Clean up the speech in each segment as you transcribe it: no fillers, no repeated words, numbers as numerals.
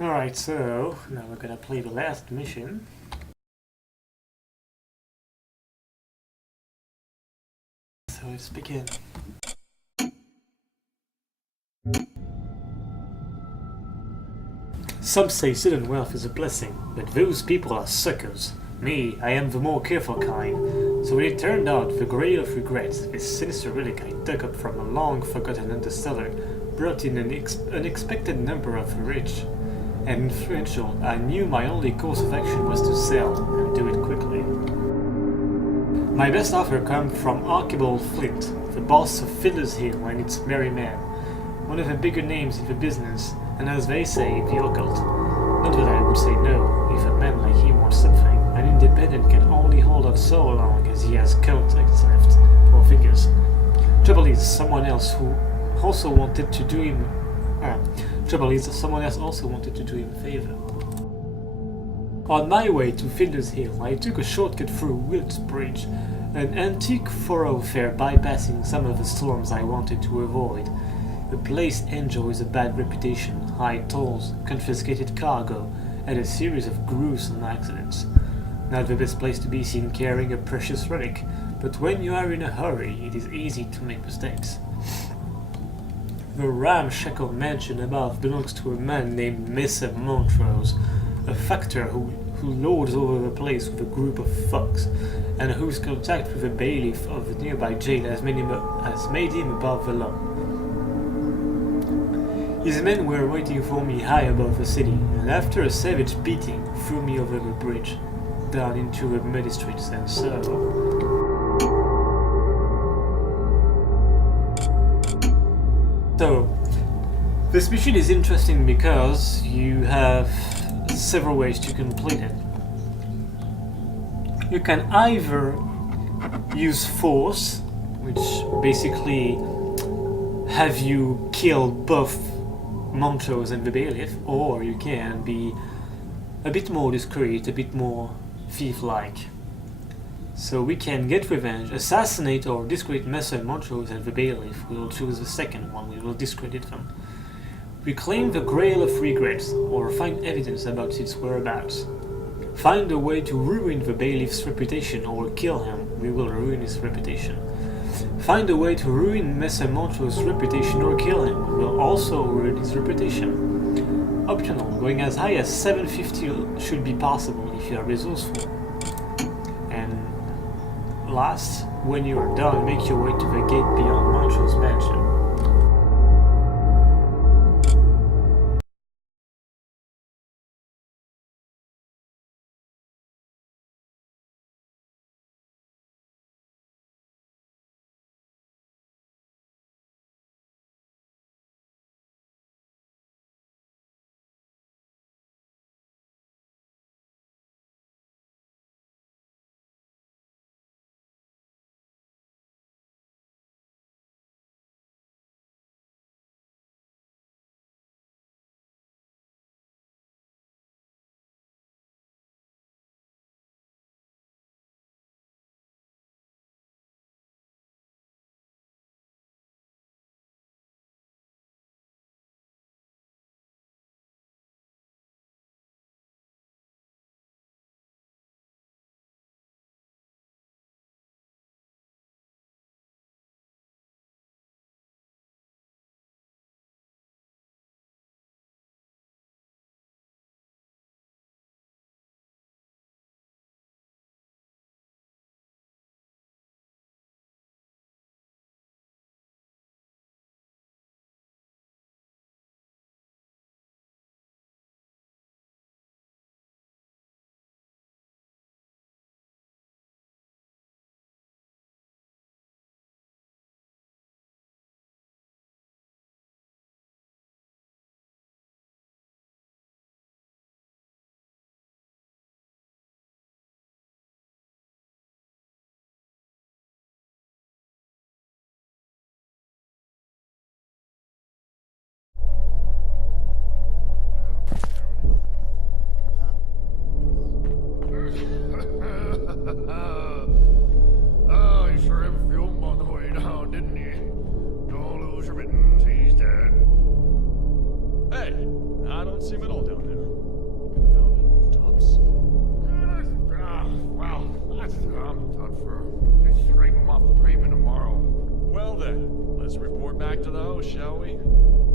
Alright, so now we're gonna play the last mission. So let's begin. Some say sudden wealth is a blessing, but those people are suckers. Me, I am the more careful kind. So when it turned out the Grail of Regret, this sinister relic I dug up from a long-forgotten interstellar, brought in an unexpected number of the rich and influential, I knew my only course of action was to sell, and do it quickly. My best offer came from Archibald Flint, the boss of Fiddler's Hill and its merry man, one of the bigger names in the business, and as they say, the occult. Not that I would say no, if a man like him wants something, an independent can only hold out so long as he has contacts left, or figures. Trouble is, someone else also wanted to do him a favor. On my way to Fiddler's Hill, I took a shortcut through Wilt's Bridge, an antique thoroughfare bypassing some of the storms I wanted to avoid. The place enjoys a bad reputation, high tolls, confiscated cargo, and a series of gruesome accidents. Not the best place to be seen carrying a precious relic, but when you are in a hurry, it is easy to make mistakes. The ramshackle mansion above belongs to a man named Mr. Montrose, a factor who lords over the place with a group of thugs, and whose contact with the bailiff of the nearby jail has made him above the law. His men were waiting for me high above the city, and after a savage beating, threw me over the bridge, down into the muddy streets, and so... So, this mission is interesting because you have several ways to complete it. You can either use force, which basically have you kill both Montrose and the bailiff, or you can be a bit more discreet, a bit more thief-like. So we can get revenge, assassinate or discredit Messer Montrose and the bailiff. We will choose the second one, we will discredit them. Reclaim the Grail of Regret, or find evidence about its whereabouts. Find a way to ruin the bailiff's reputation or kill him, we will ruin his reputation. Find a way to ruin Messer Montrose's reputation or kill him, we will also ruin his reputation. Optional, going as high as 750 should be possible if you are resourceful. And last, when you are done, make your way to the gate beyond Montrose's mansion. I don't see him at all down there. then, let's report back to the host, shall we?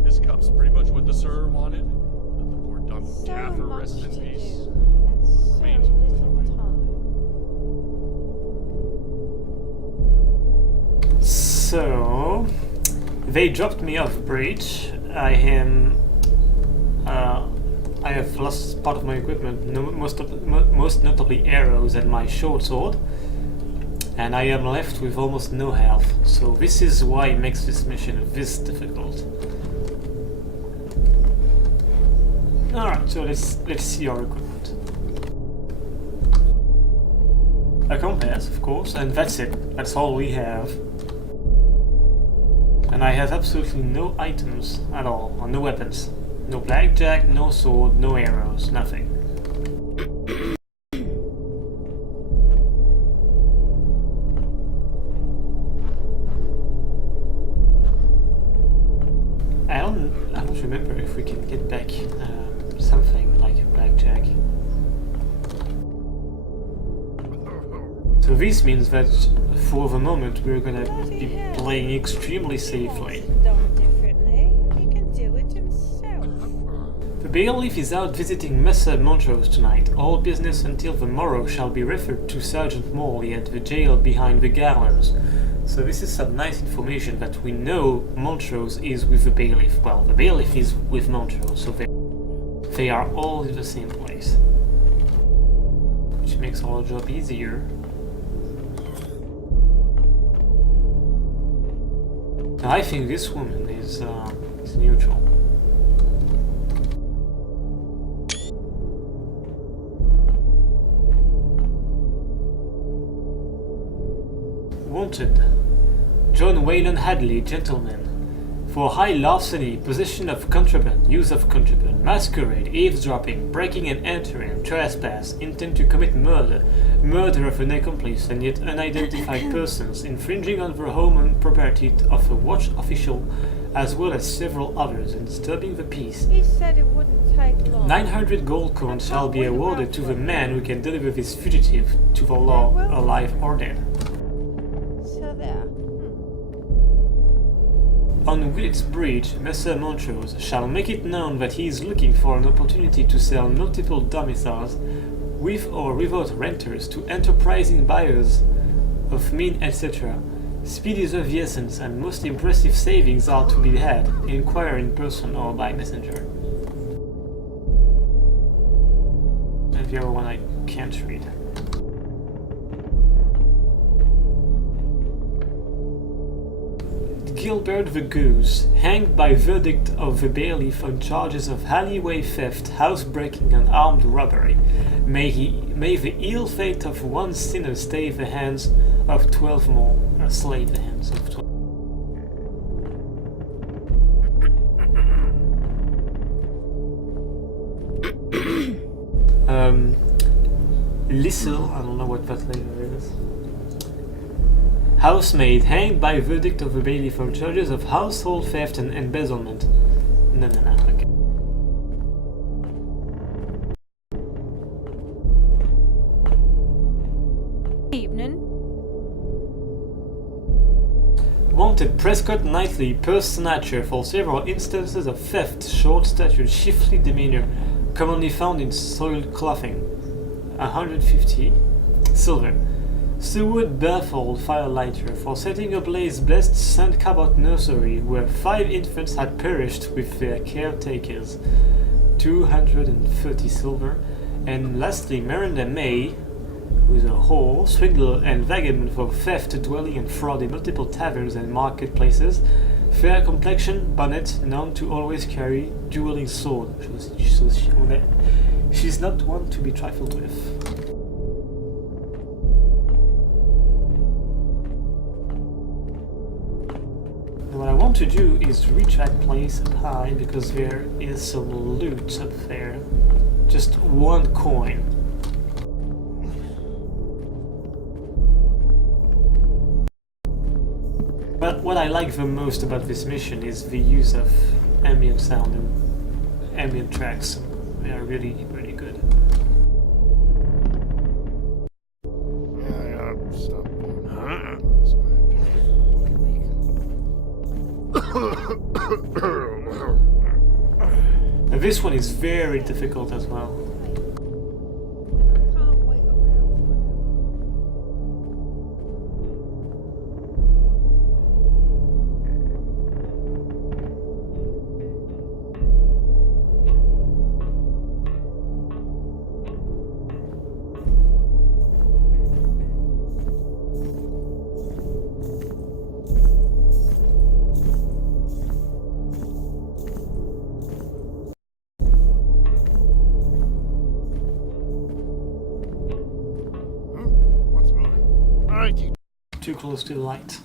This cup's pretty much what the sir wanted. Let the poor dumb gaffer rest in peace. And so little time. So, they dropped me off bridge. I have lost part of my equipment, most notably arrows and my short sword, and I am left with almost no health. So this is why it makes this mission this difficult. Alright, so let's see our equipment. A compass, of course, and that's it. That's all we have. And I have absolutely no items at all, or no weapons. No blackjack, no sword, no arrows, nothing. I don't remember if we can get back something like a blackjack. So this means that for the moment we're gonna be playing extremely safely. The bailiff is out visiting Messer Montrose tonight. All business until the morrow shall be referred to Sergeant Morley at the jail behind the gallows. So this is some nice information that we know Montrose is with the bailiff. Well, the bailiff is with Montrose, so they are all in the same place. Which makes our job easier. Now, I think this woman is neutral. Wanted. John Wayland Hadley, gentleman. For high larceny, possession of contraband, use of contraband, masquerade, eavesdropping, breaking and entering, trespass, intent to commit murder, murder of an accomplice and yet unidentified persons, infringing on the home and property of a watch official, as well as several others, and disturbing the peace. He said it wouldn't take long. 900 gold coins shall be awarded to the man who can deliver this fugitive to the law, alive or dead. So there. On Willits Bridge, Messer Montrose shall make it known that he is looking for an opportunity to sell multiple domiciles, with or without renters, to enterprising buyers of mean, etc. Speed is of the essence, and most impressive savings are to be had. Inquire in person or by messenger. And the other one I can't read. Gilbert the Goose, hanged by verdict of the bailiff on charges of alleyway theft, housebreaking and armed robbery. May the ill fate of one sinner stay the hands of 12 more, or slay the hands of 12. Lissel, I don't know what that later is. Housemaid, hanged by verdict of the bailiff on charges of household theft and embezzlement. No, okay. Evening. Wanted Prescott Knightley, purse snatcher, for several instances of theft, short stature, shifty demeanor, commonly found in soiled clothing. 150 silver. Seward Berthold, firelighter, for setting ablaze Blessed St. Cabot Nursery, where 5 infants had perished with their caretakers. 230 silver. And lastly, Miranda May, who is a whore, swindler, and vagabond for theft, dwelling and fraud in multiple taverns and marketplaces. Fair complexion, bonnet, known to always carry dueling sword. So she's not one to be trifled with. What I want to do is reach that place up high because there is some loot up there. Just 1 coin. But what I like the most about this mission is the use of ambient sound and ambient tracks. They are really, really good. Now this one is very difficult as well. I can't wait around forever. What's moving? Alright, you. Too close to the light.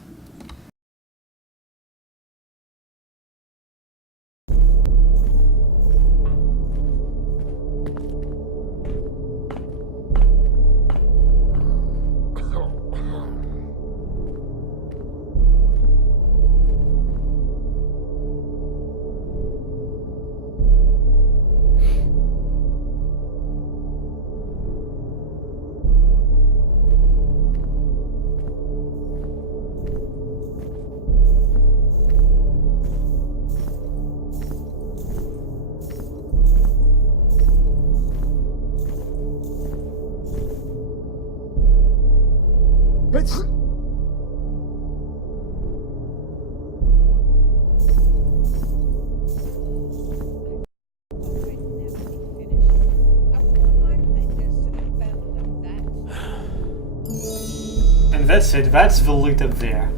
And that's it, that's the loot up there.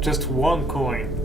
Just one coin.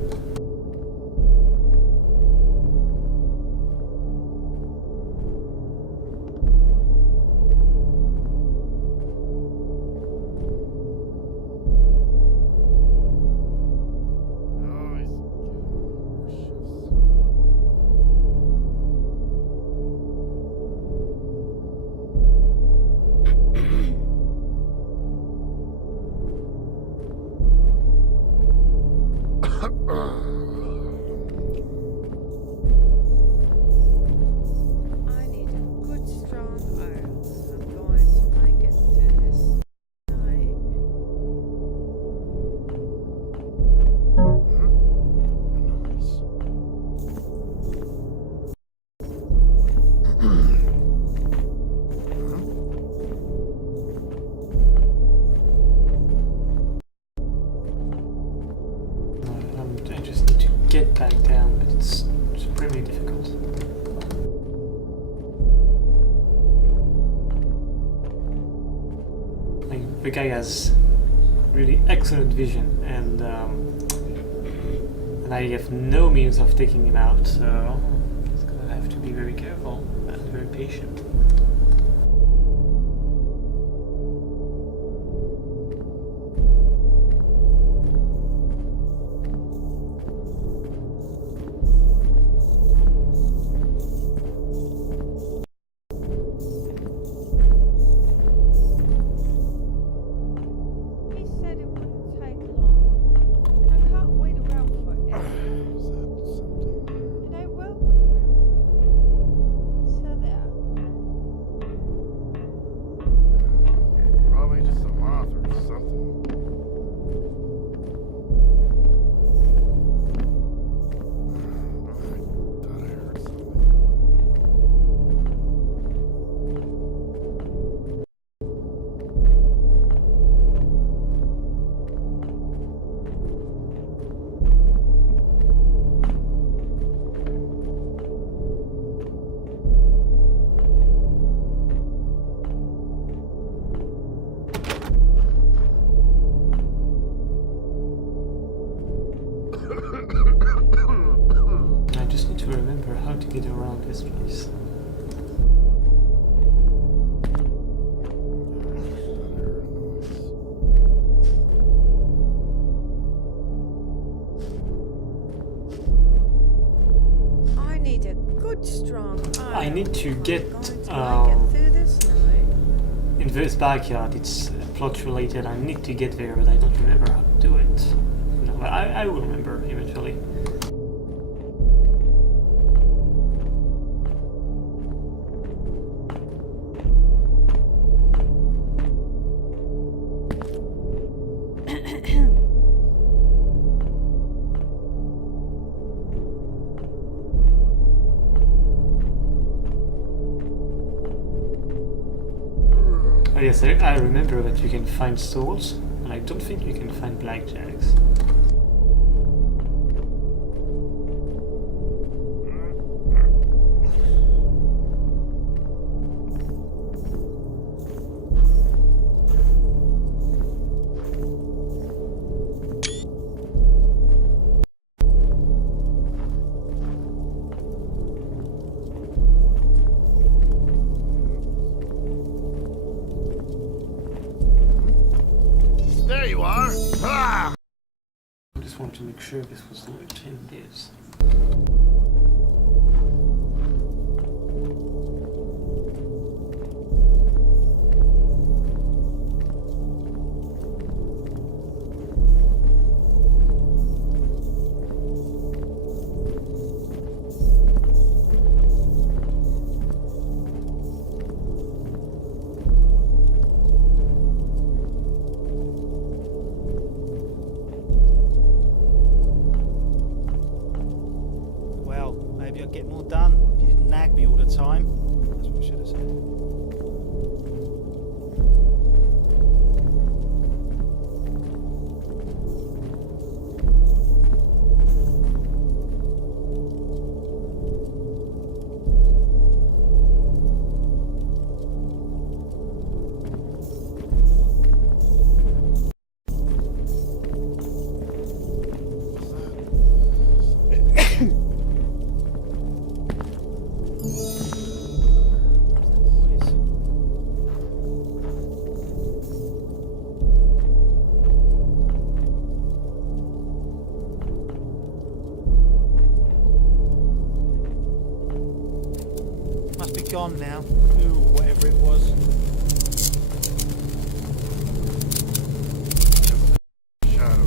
I need a good strong iron. I'm going to make it through this night. I just need to get back down, but it's supremely difficult. Like, the guy has really excellent vision, and I have no means of taking him out, so it's gonna have to be very careful and very patient. He said it wouldn't take long. And I can't wait around forever. And I will wait around forever. So there. Probably just a moth or something. I thought I heard something. I just need to remember how to get around this place. I need a good strong iron. I need to if I'm get, going to make it through this night. in this backyard. It's plot related. I need to get there, but I don't remember how to do it. No, but I will remember eventually. yes, I remember that you can find swords, and I don't think you can find blackjacks. There you are. Ah! I just want to make sure this was the right thing it is. Well, maybe I'd get more done if you didn't nag me all the time. That's what I should have said. Must be gone now. Ooh, whatever it was. Shadow.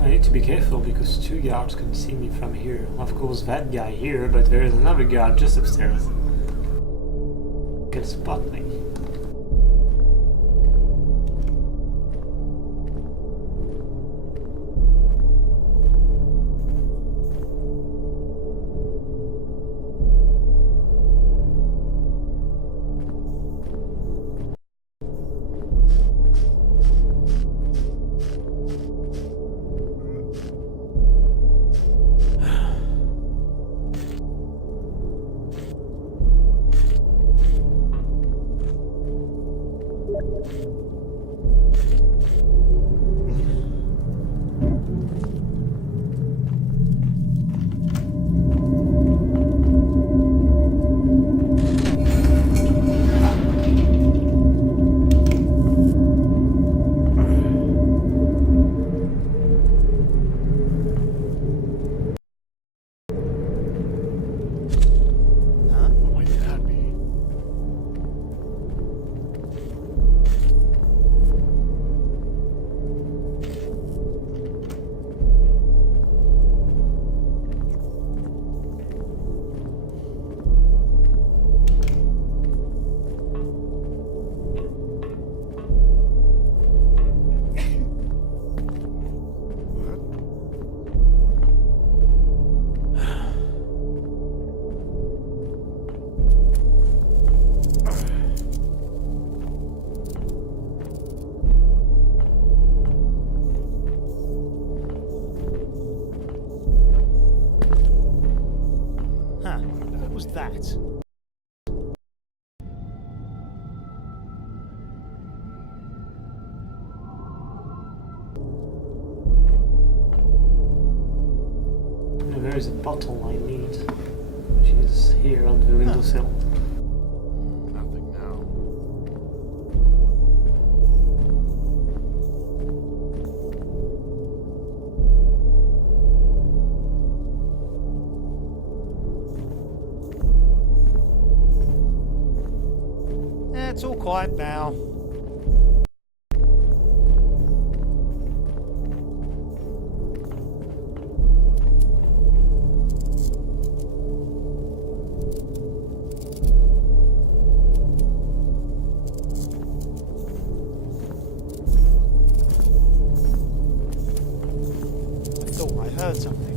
I need to be careful because two guards can see me from here. Of course, that guy here, but there is another guard just upstairs. Can spot me. that. There is a bottle I need, which is here on the windowsill. Nothing now. It's all quiet now. Heard something.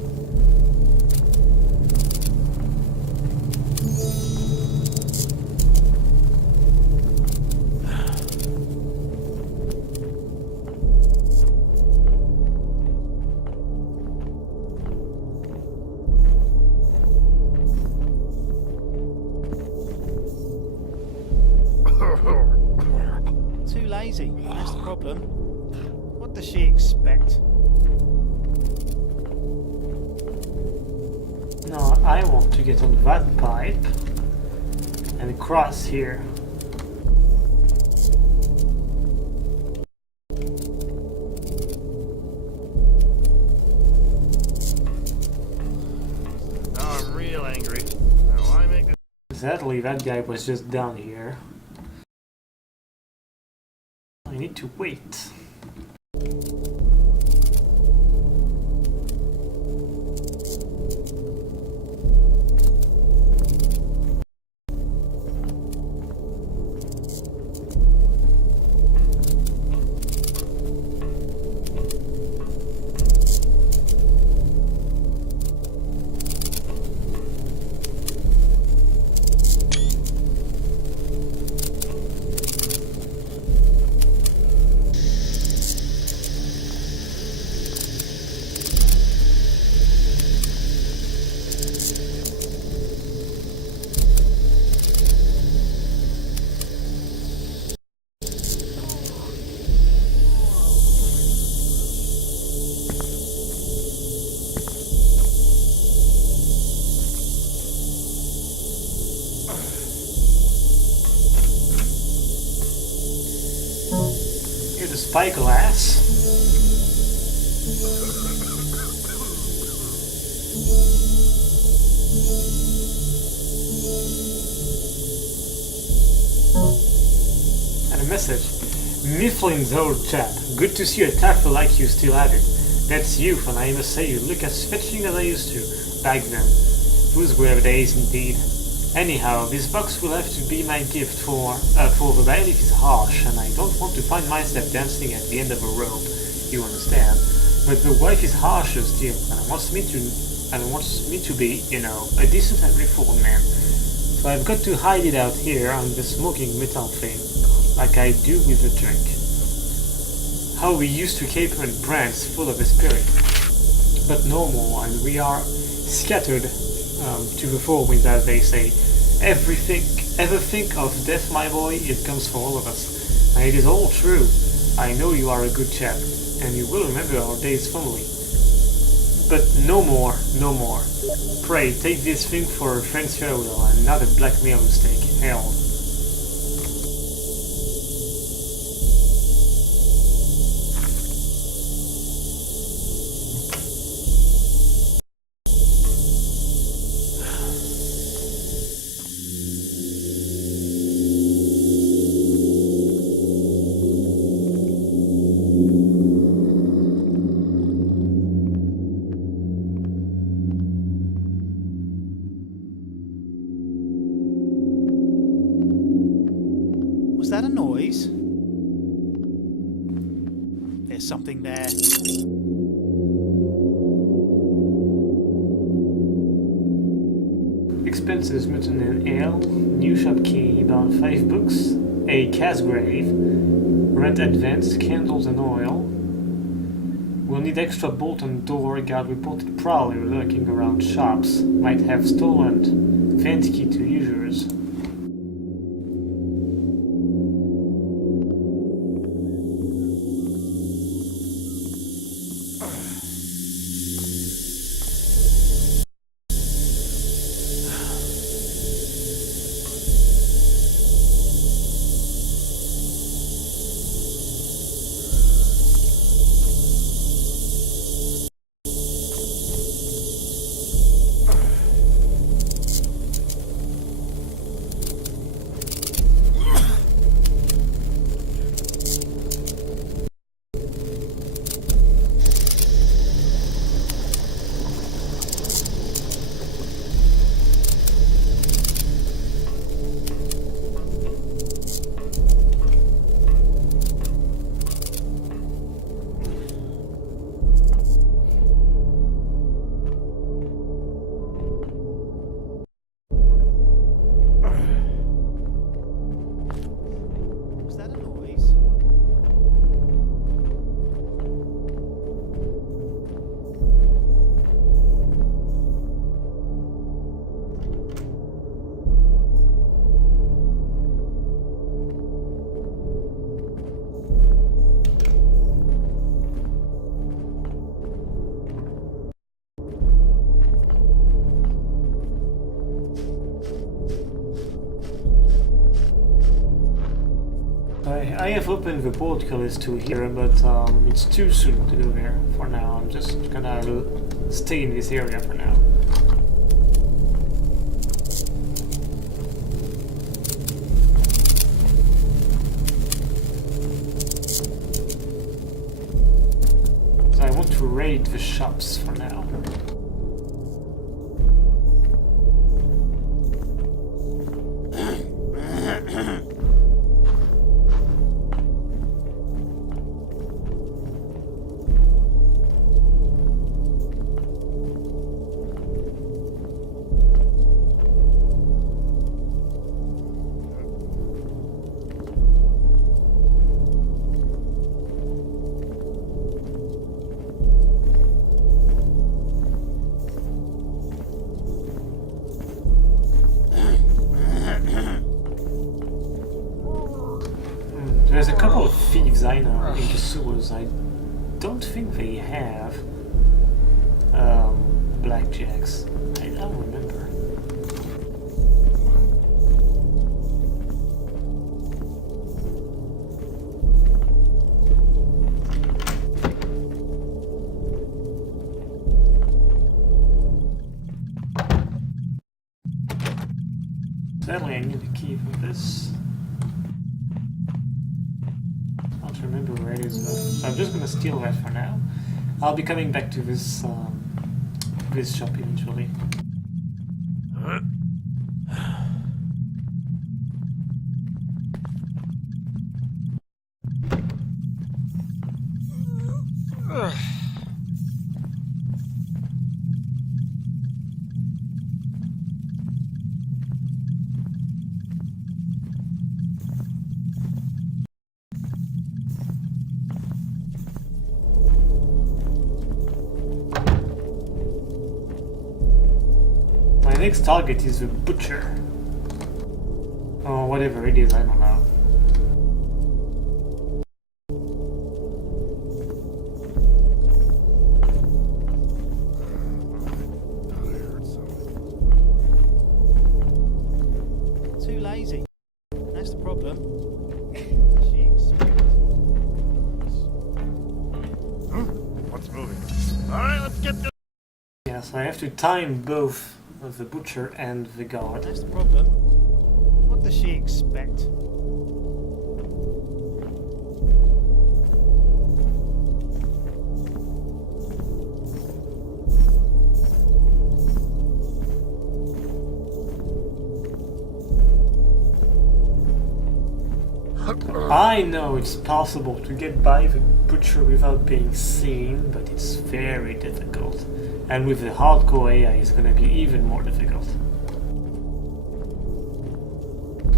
Too lazy, that's the problem. What does she expect? Now I want to get on that pipe and cross here. Now I'm real angry. Now I make it. Sadly, that guy was just down here. I need to wait. Spyglass. And a message. Mifflin's old chap. Good to see a tackle like you still at it. That's you, and I must say you look as fetching as I used to back then. Those were the days indeed. Anyhow, this box will have to be my gift for the bailiff is harsh, and I don't want to find myself dancing at the end of a rope, you understand. But the wife is harsher still, and wants me to be, you know, a decent and reformed man. So I've got to hide it out here on the smoking metal thing, like I do with the drink. How we used to caper in brands full of the spirit, but no more, and we are scattered to the four winds, as they say. Ever think of death, my boy? It comes for all of us. And it is all true. I know you are a good chap, and you will remember our days fondly. But no more, no more. Pray, take this thing for a friend's farewell, and not a blackmail mistake. Hell. Was that a noise? There's something there. Expenses written in ale, new shop key, about 5 books, a cask grave, rent advance, candles and oil. We'll need extra bolt and door. Guard reported Prowler lurking around shops, might have stolen vent key to users. Was that a noise? I have opened the portcullis to here, but it's too soon to go there for now. I'm just gonna stay in this area for now. So I want to raid the shops for now. There's a couple of thieves I know in the sewers. I don't think they have blackjacks. I don't remember. Sadly, I need a key for this. I don't remember where it is though. So I'm just gonna steal that for now. I'll be coming back to this this shop eventually. My next target is the butcher. Or whatever it is, I don't know. Thought I heard something. Too lazy. That's the problem. She expects. What's moving? Alright, let's get this. Yeah, so I have to time both the butcher and the guard. That's the problem. What does she expect? I know it's possible to get by the butcher without being seen, but it's very difficult. And with the hardcore AI, it's gonna be even more difficult.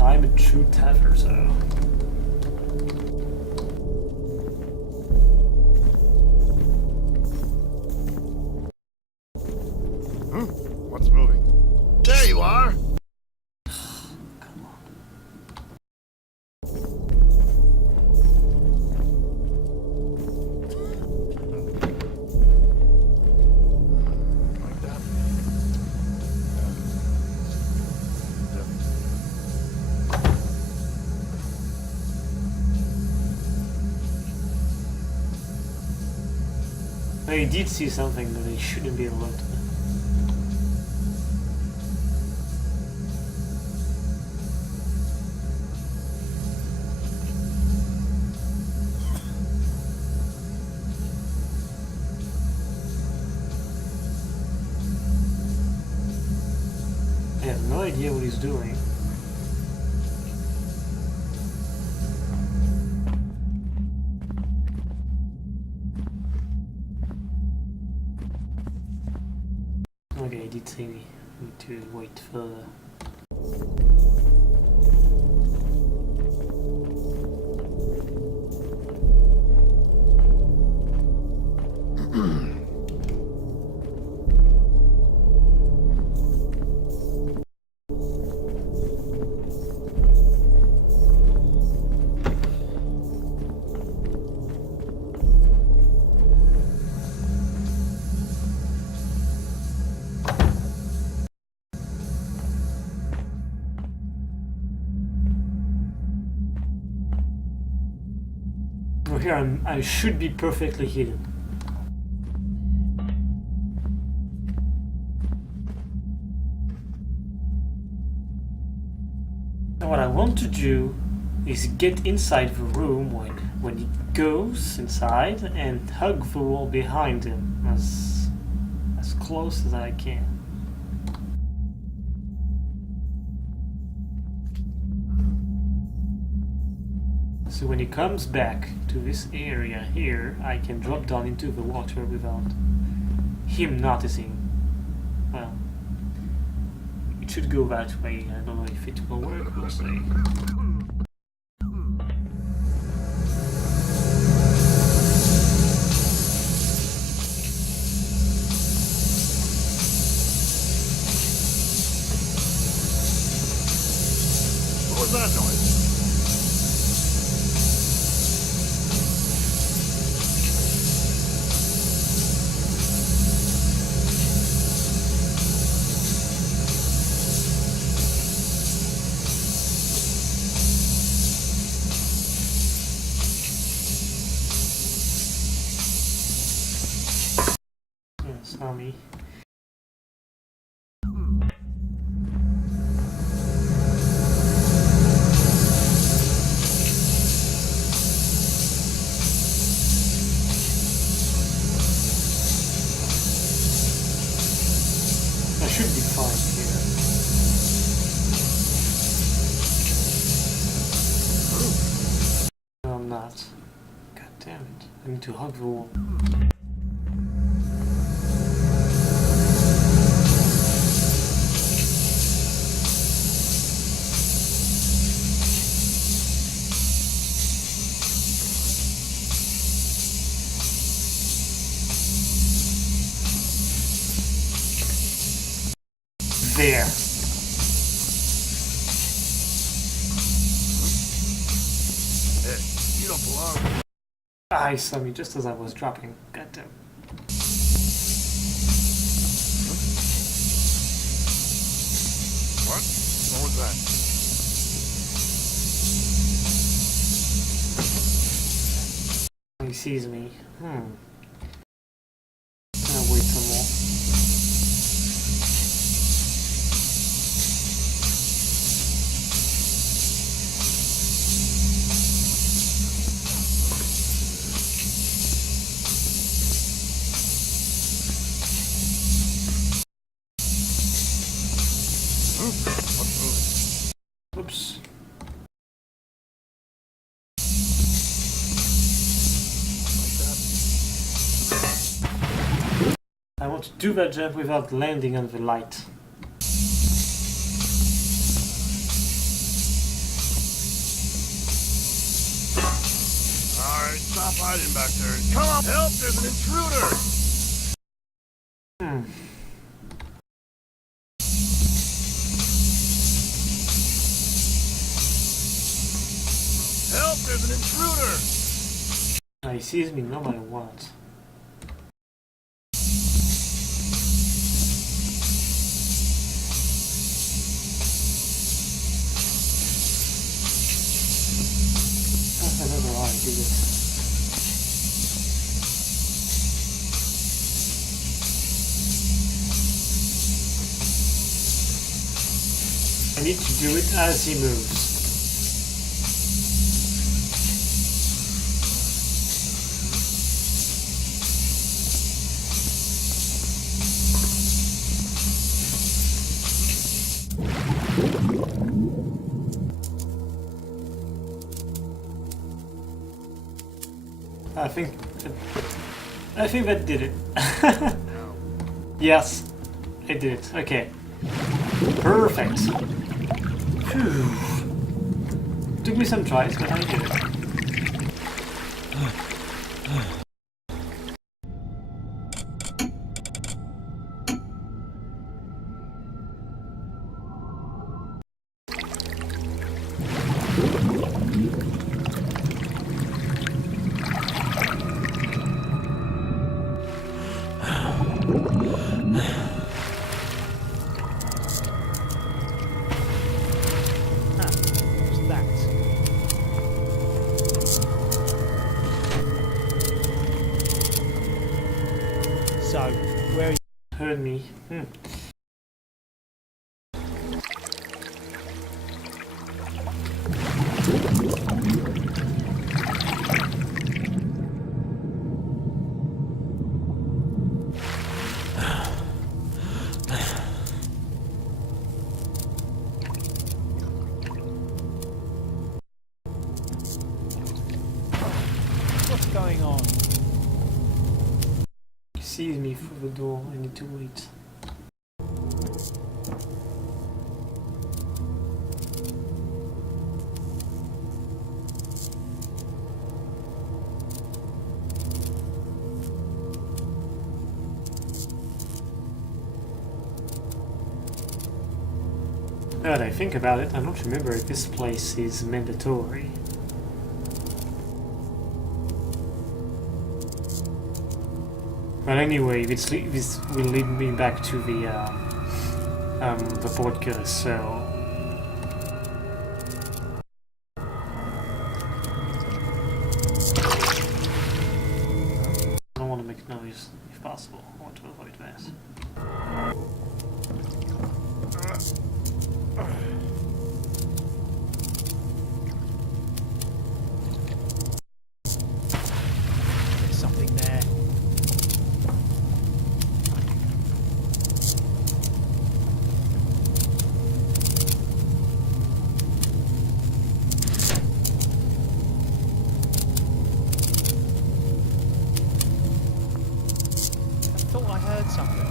I'm a true tapper, so... What's moving? There you are! I did see something that I shouldn't be allowed to. I have no idea what he's doing. Okay, I did see me. Need to wait further. Here I should be perfectly hidden. And what I want to do is get inside the room when he goes inside and hug the wall behind him as close as I can. So when he comes back to this area here, I can drop down into the water without him noticing. Well, it should go that way. I don't know if it will work, we'll see. What was that noise? It's not me. I should be fine here. No, I'm not. God damn it. I need to hug the wall. There. Hey, you don't belong. Ah, he saw me just as I was dropping. God damn. What? What was that? He sees me. I'm gonna wait some more. What's moving? Oops. I want to do that jump without landing on the light. Alright, stop hiding back there and come on! Help! There's an intruder! Help! There's an intruder! He sees me no matter what. I don't know how I do this. I need to do it as he moves. I think that did it. Yes, it did it. Okay. Perfect. Phew. Took me some tries, but I did it. So, where are you? Heard me. What's going on? He sees me through the door. I need to wait. Now that I think about it, I don't remember if this place is mandatory. But anyway, this will lead me back to the podcast, so... I don't want to make noise, if possible. I want to avoid that. There's something there. I thought I heard something.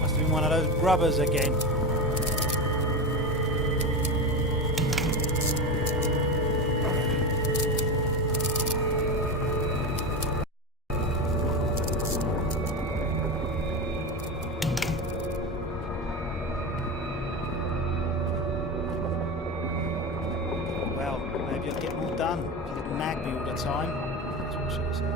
Must have been one of those grubbers again. Well, maybe I'd get more done if you didn't nag me all the time. That's what I should have said.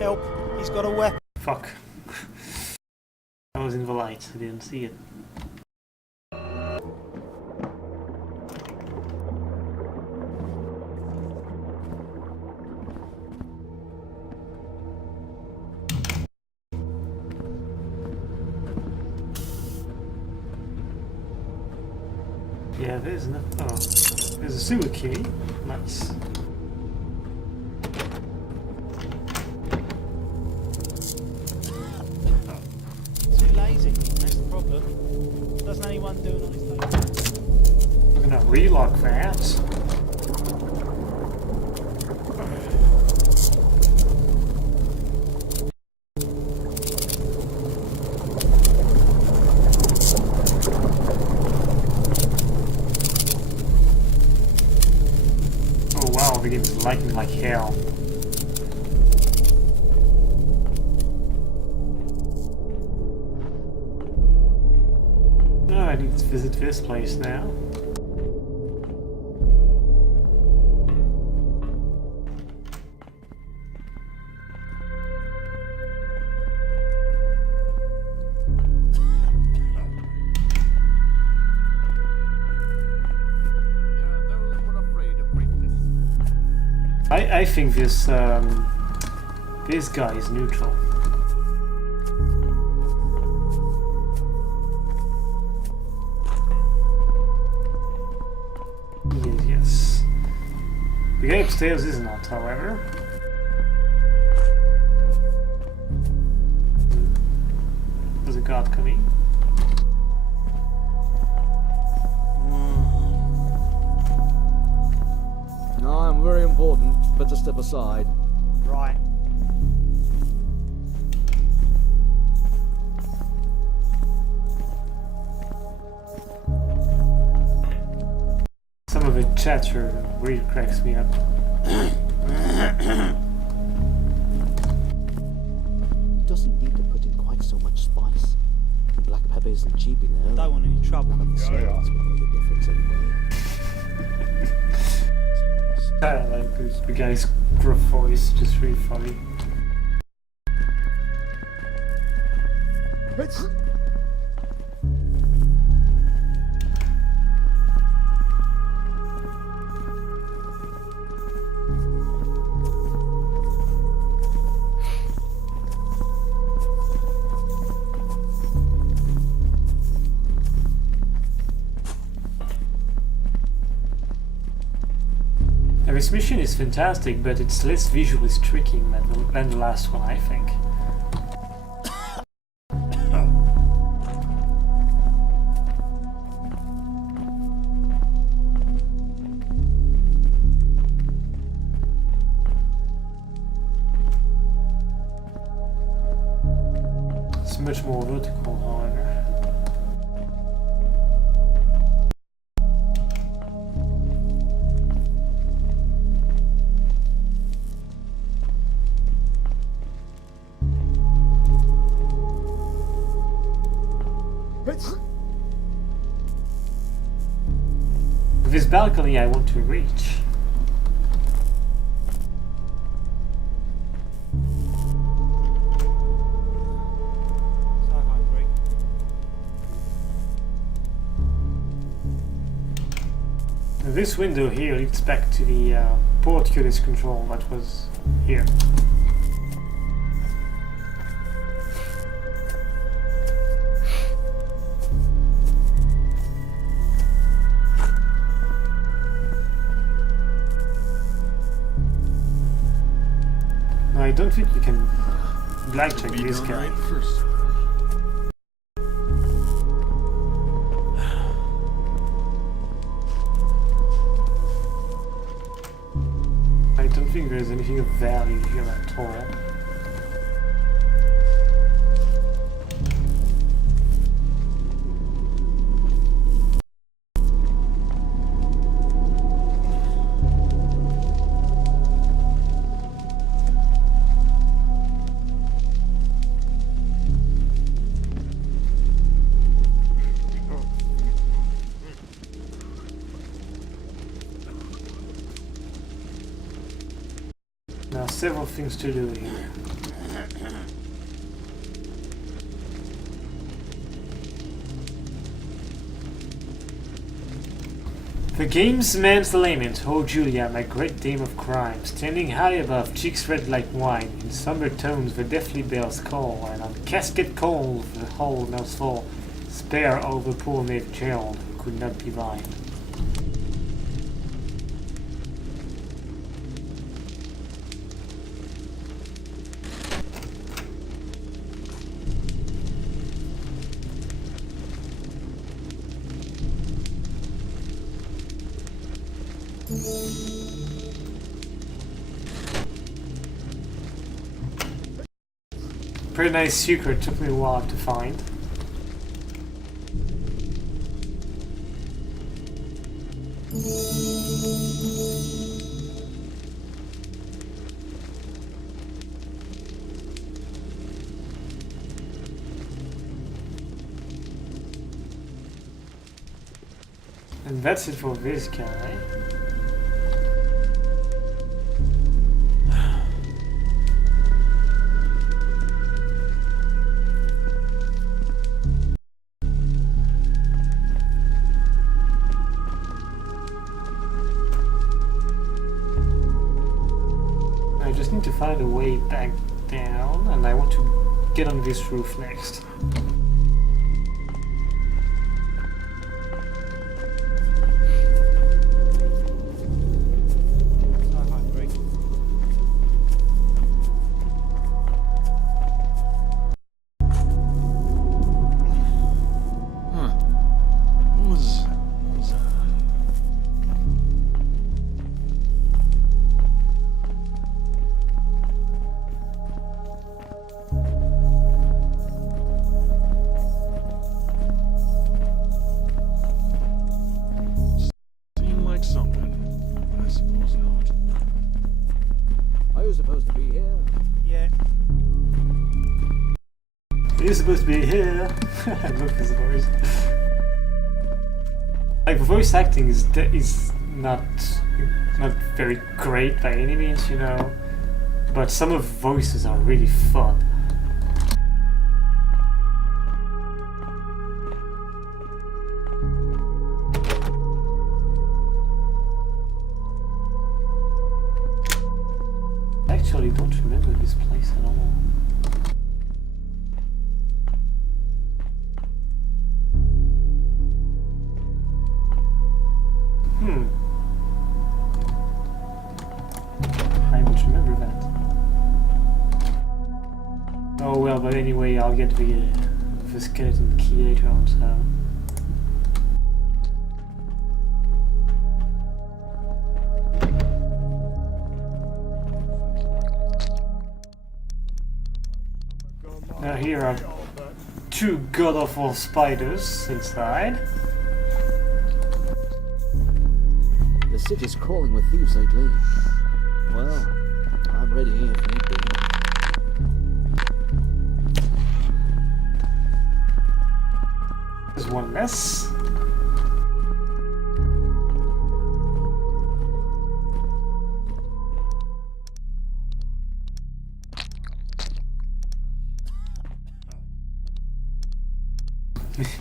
Help, he's got a weapon. Fuck. I was in the light, I didn't see it. Yeah, there's no... Oh. There's a sewer key. Nice. Doesn't anyone do it on his own? I'm gonna relock that. lightning like hell. Oh, I need to visit this place now. I think this guy is neutral. Yes. The guy upstairs is not, however. There's a guard coming. No, I'm very important. Better step aside. Right. Some of the chatter really cracks me up. Doesn't need to put in quite so much spice. Black pepper isn't cheap, you know. Don't want any trouble. None of the sales will know the difference anyway. I like this. The guy's gruff voice, just really funny. Now, this mission is fantastic, but it's less visually striking than the last one, I think. It's much more vertical, however. This balcony I want to reach. So hungry. This window here leads back to the port curious control that was here. I don't think you can blackjack this guy. First. I don't think there's anything of value here at all. Now, several things to do here. The game's man's lament, oh Julia, my great dame of crime, standing high above, cheeks red like wine, in somber tones the deathly bells call, and on casket cold the whole knows fall, spare all the poor knave jailed, who could not be thine. Pretty nice secret, took me a while to find. And that's it for this guy. I just need to find a way back down, and I want to get on this roof next. You're supposed to be here. I love this voice. Like, the voice acting is not very great by any means, you know, but some of the voices are really fun. I actually don't remember this place at all. I don't remember that. Oh well, but anyway, I'll get the skeleton key later on, so... Now here are two god-awful spiders inside. The city's crawling with thieves lately. Well, I'm ready if need be. There's one less.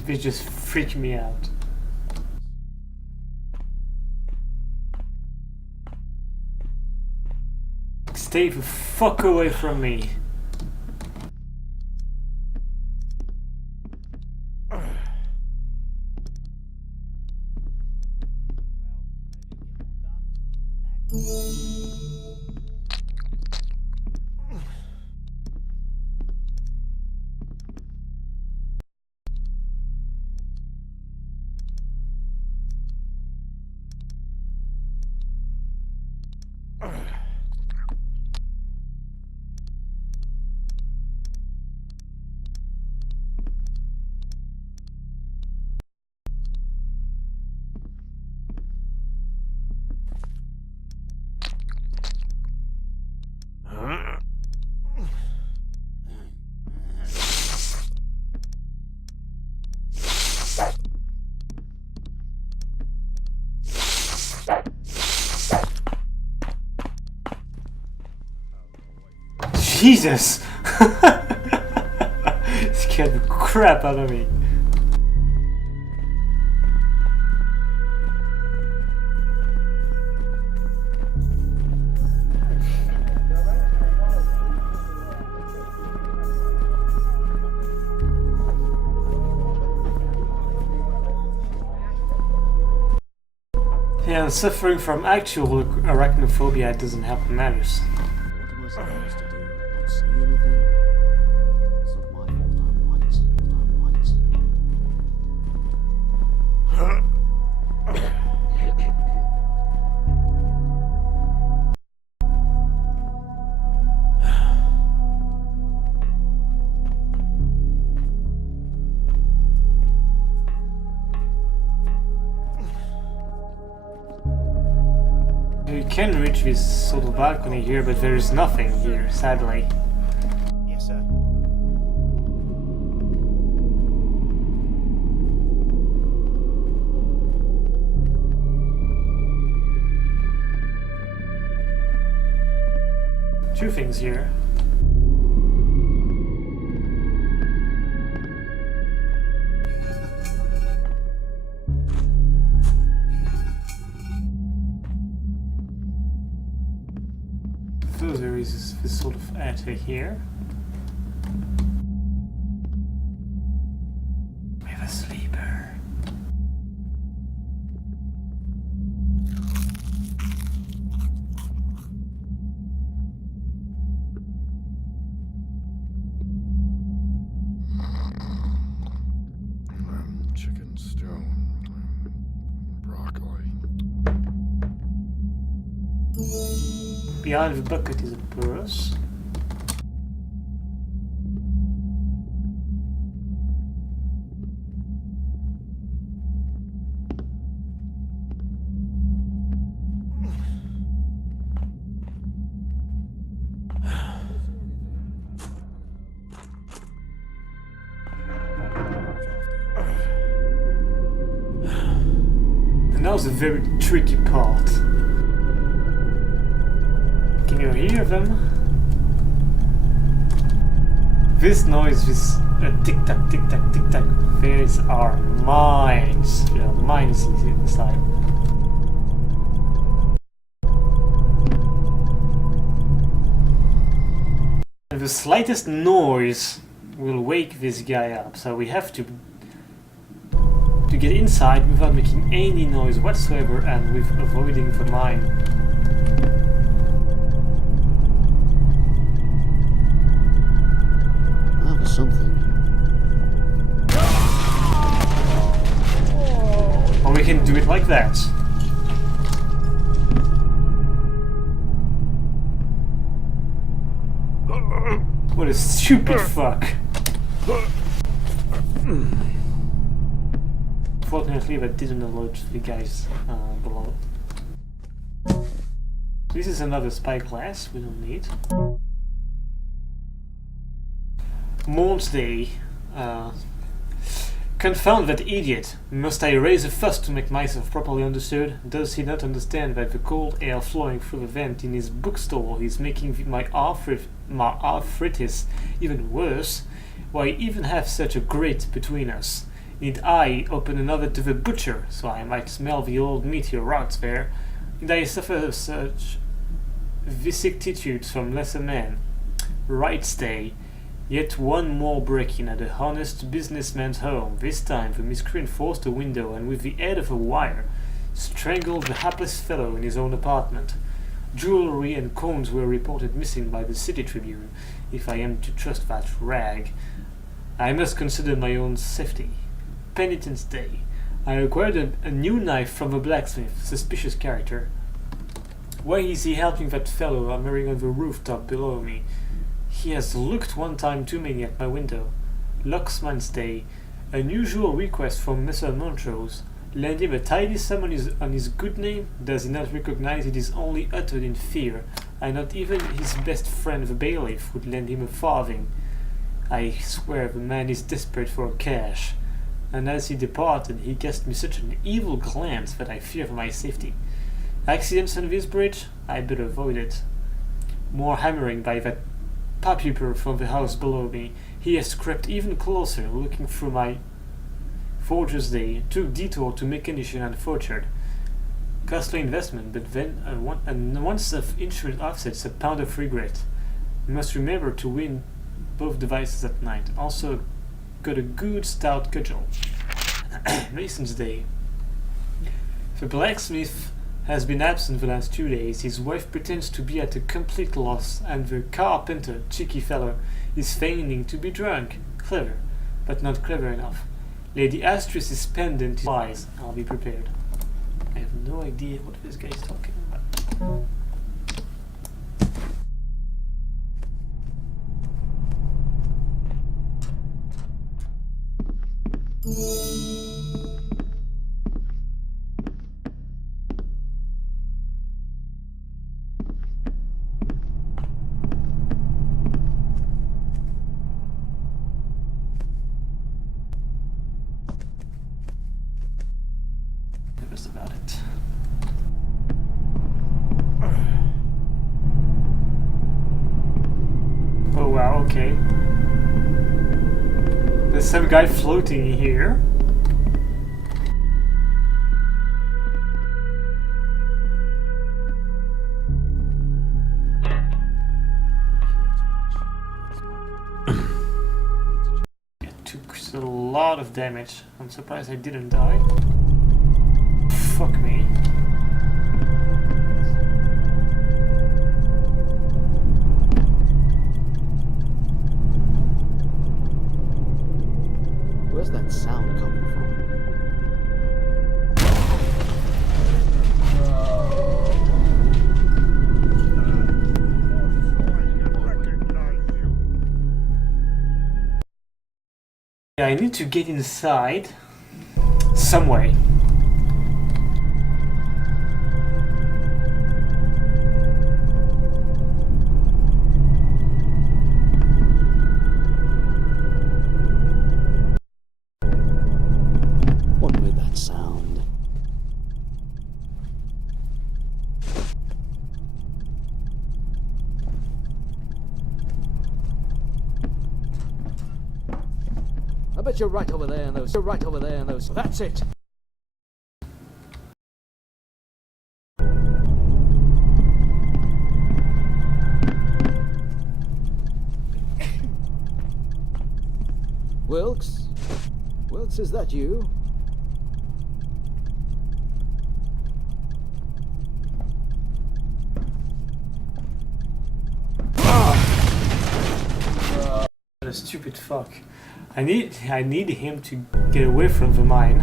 They just freak me out. Stay the fuck away from me. Jesus! Scared the crap out of me. Yeah, suffering from actual arachnophobia doesn't help matters. What am I supposed to do? Not see anything? It's not my fault I'm white. You can reach this sort of balcony here, but there is nothing here, sadly. Yes, sir. Two things here. So there is this sort of attic here. We have a sleeper. Chicken stew. Broccoli. Behind the bucket is a purse. And now's the very tricky part. Can you hear them? This noise, this tick-tack, tick-tack, tick-tack, these are mines. There are mines inside. And the slightest noise will wake this guy up, so we have to get inside without making any noise whatsoever and with avoiding the mine. Something. Or we can do it like that. What a stupid fuck. Fortunately, that didn't alert the guys below. This is another spyglass we don't need. Monday. Confound that idiot. Must I raise a fuss to make myself properly understood? Does he not understand that the cold air flowing through the vent in his bookstore is making my arthritis even worse? Why even have such a grate between us? Need I open another to the butcher, so I might smell the old meteor rots there? Need I suffer such vicissitudes from lesser men? Right, stay. Yet one more break-in at a honest businessman's home. This time the miscreant forced a window and with the aid of a wire strangled the hapless fellow in his own apartment. Jewelry and coins were reported missing by the City Tribune, if I am to trust that rag. I must consider my own safety. Penitence Day. I acquired a new knife from a blacksmith, suspicious character. Why is he helping that fellow hammering on the rooftop below me? He has looked one time too many at my window. Locksman's Day. Unusual request from Mr. Montrose. Lend him a tidy sum on his good name? Does he not recognize it is only uttered in fear, and not even his best friend the bailiff would lend him a farthing? I swear the man is desperate for cash. And as he departed, he cast me such an evil glance that I fear for my safety. Accidents on this bridge? I better avoid it. More hammering by that puppyper from the house below me. He has crept even closer, looking through my Forger's Day. Took detour to mechanician and Fauchard. Costly investment, but then once of insurance offsets a pound of regret. Must remember to win both devices at night. Also got a good stout cudgel. Mason's Day. The blacksmith has been absent the last 2 days. His wife pretends to be at a complete loss, and the carpenter, cheeky fellow, is feigning to be drunk. Clever, but not clever enough. Lady Astris's pendant is wise. I'll be prepared. I have no idea what this guy is talking about. That's about it. There's some guy floating here. It took a lot of damage. I'm surprised I didn't die. Fuck me. Where's that sound coming from? Yeah, I need to get inside some way. What made that sound? I bet you're right over there in those. You're right over there in those. That's it. Wilkes? Wilkes, is that you? What a stupid fuck. I need him to get away from the mine.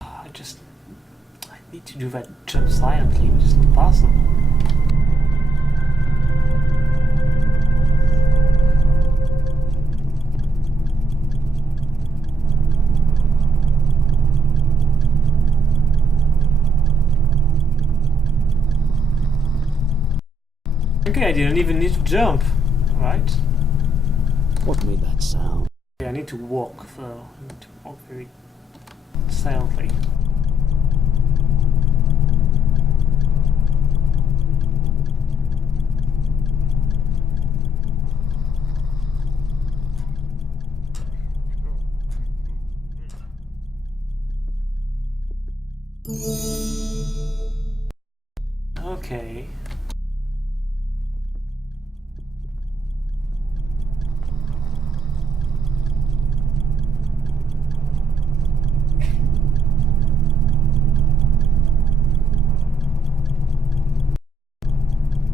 I need to do that jump silently, which is not possible. Okay, I didn't even need to jump, right? What made that sound? Yeah, I need to walk, though. I need to walk very silently. Okay.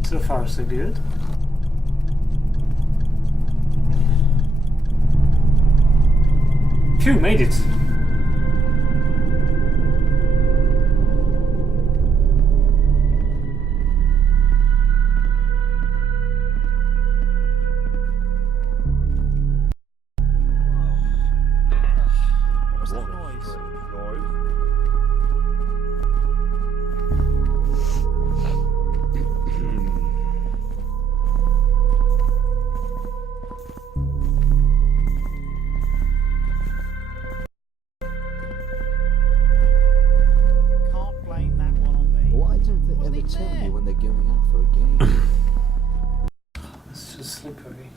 So far, so good. Phew, made it. What's that noise? Can't blame that one on me. Why don't they Wasn't ever even tell there. you when they're going out for a game? It's just slippery.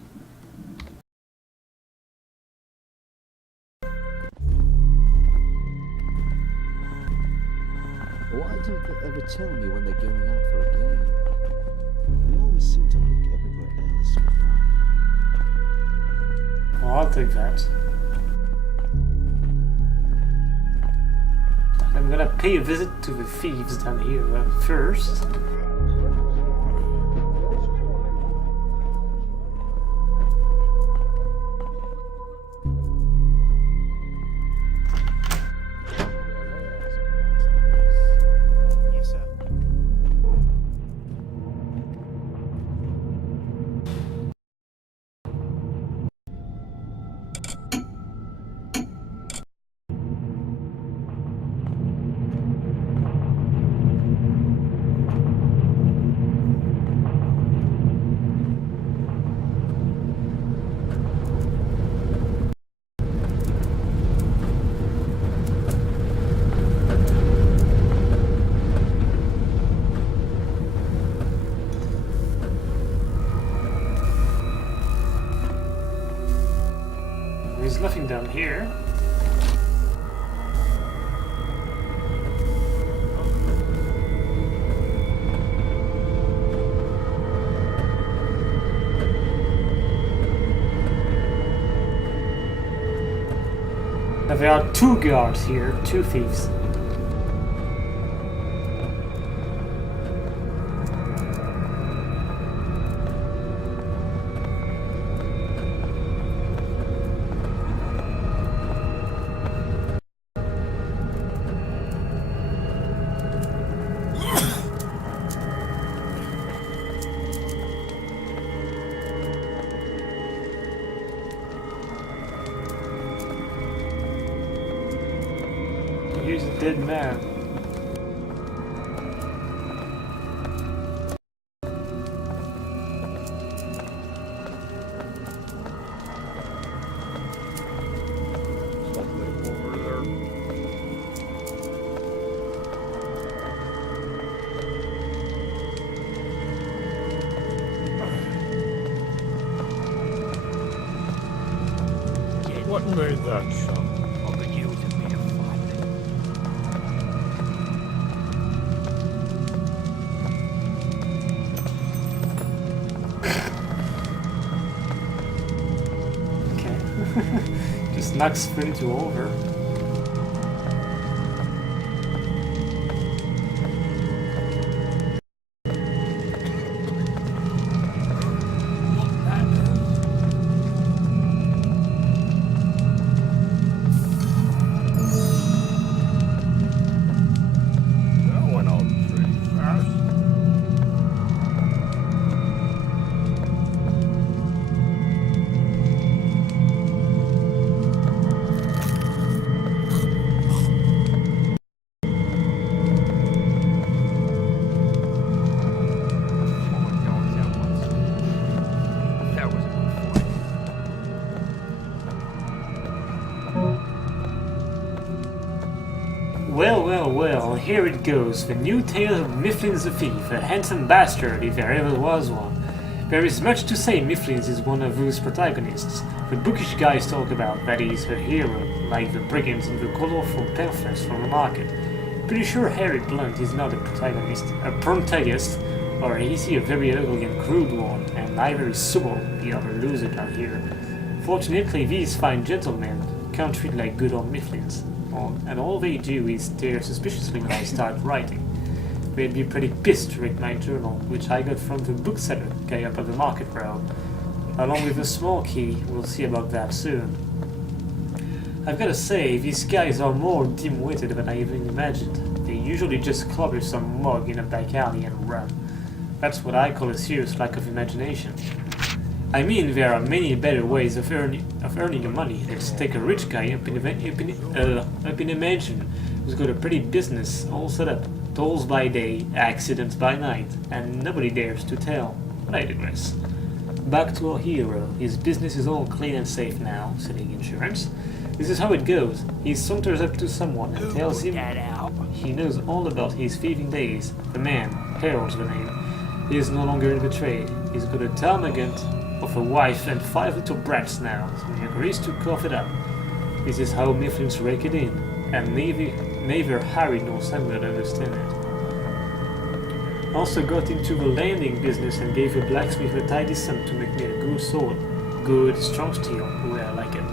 Why don't they ever tell me when they're going out for a game? They always seem to look everywhere else but right. Well, I'll take that. I'm gonna pay a visit to the thieves down here first. Yes, sir. nothing down here. Now there are 2 guards here, 2 thieves. Here's a dead man. Something over there. What made that shot? Just knocks 32 over. That went out pretty fast. Well, here it goes, the new tale of Mifflin's the Thief, a handsome bastard if there ever was one. There is much to say Mifflin's is one of those protagonists the bookish guys talk about, that is, a hero, like the brigands in the colorful pamphlets from the market. Pretty sure Harry Blunt is not a protagonist, or is he a very ugly and crude one, and neither is Sewell, the other loser down here. Fortunately, these fine gentlemen can't treat like good old Mifflins. And all they do is stare suspiciously when I start writing. They'd be pretty pissed to read my journal, which I got from the bookseller guy up at the market road. Along with a small key, we'll see about that soon. I've gotta say, these guys are more dim-witted than I even imagined. They usually just clobber some mug in a back alley and run. That's what I call a serious lack of imagination. I mean, there are many better ways of earning your money. Let's take a rich guy up in a mansion who's got a pretty business all set up. Tolls by day, accidents by night, and nobody dares to tell. But I digress. Back to our hero. His business is all clean and safe now, selling insurance. This is how it goes. He saunters up to someone and tells him he knows all about his thieving days. The man, Harold's the name, he is no longer in the trade. He's got a termagant of a wife and 5 little brats now, so he agrees to cough it up. This is how Mifflin's rake it in, and neither Harry nor Samuel understand it. Also got into the landing business and gave a blacksmith a tidy sum to make me a good sword. Good, strong steel, the way I like it.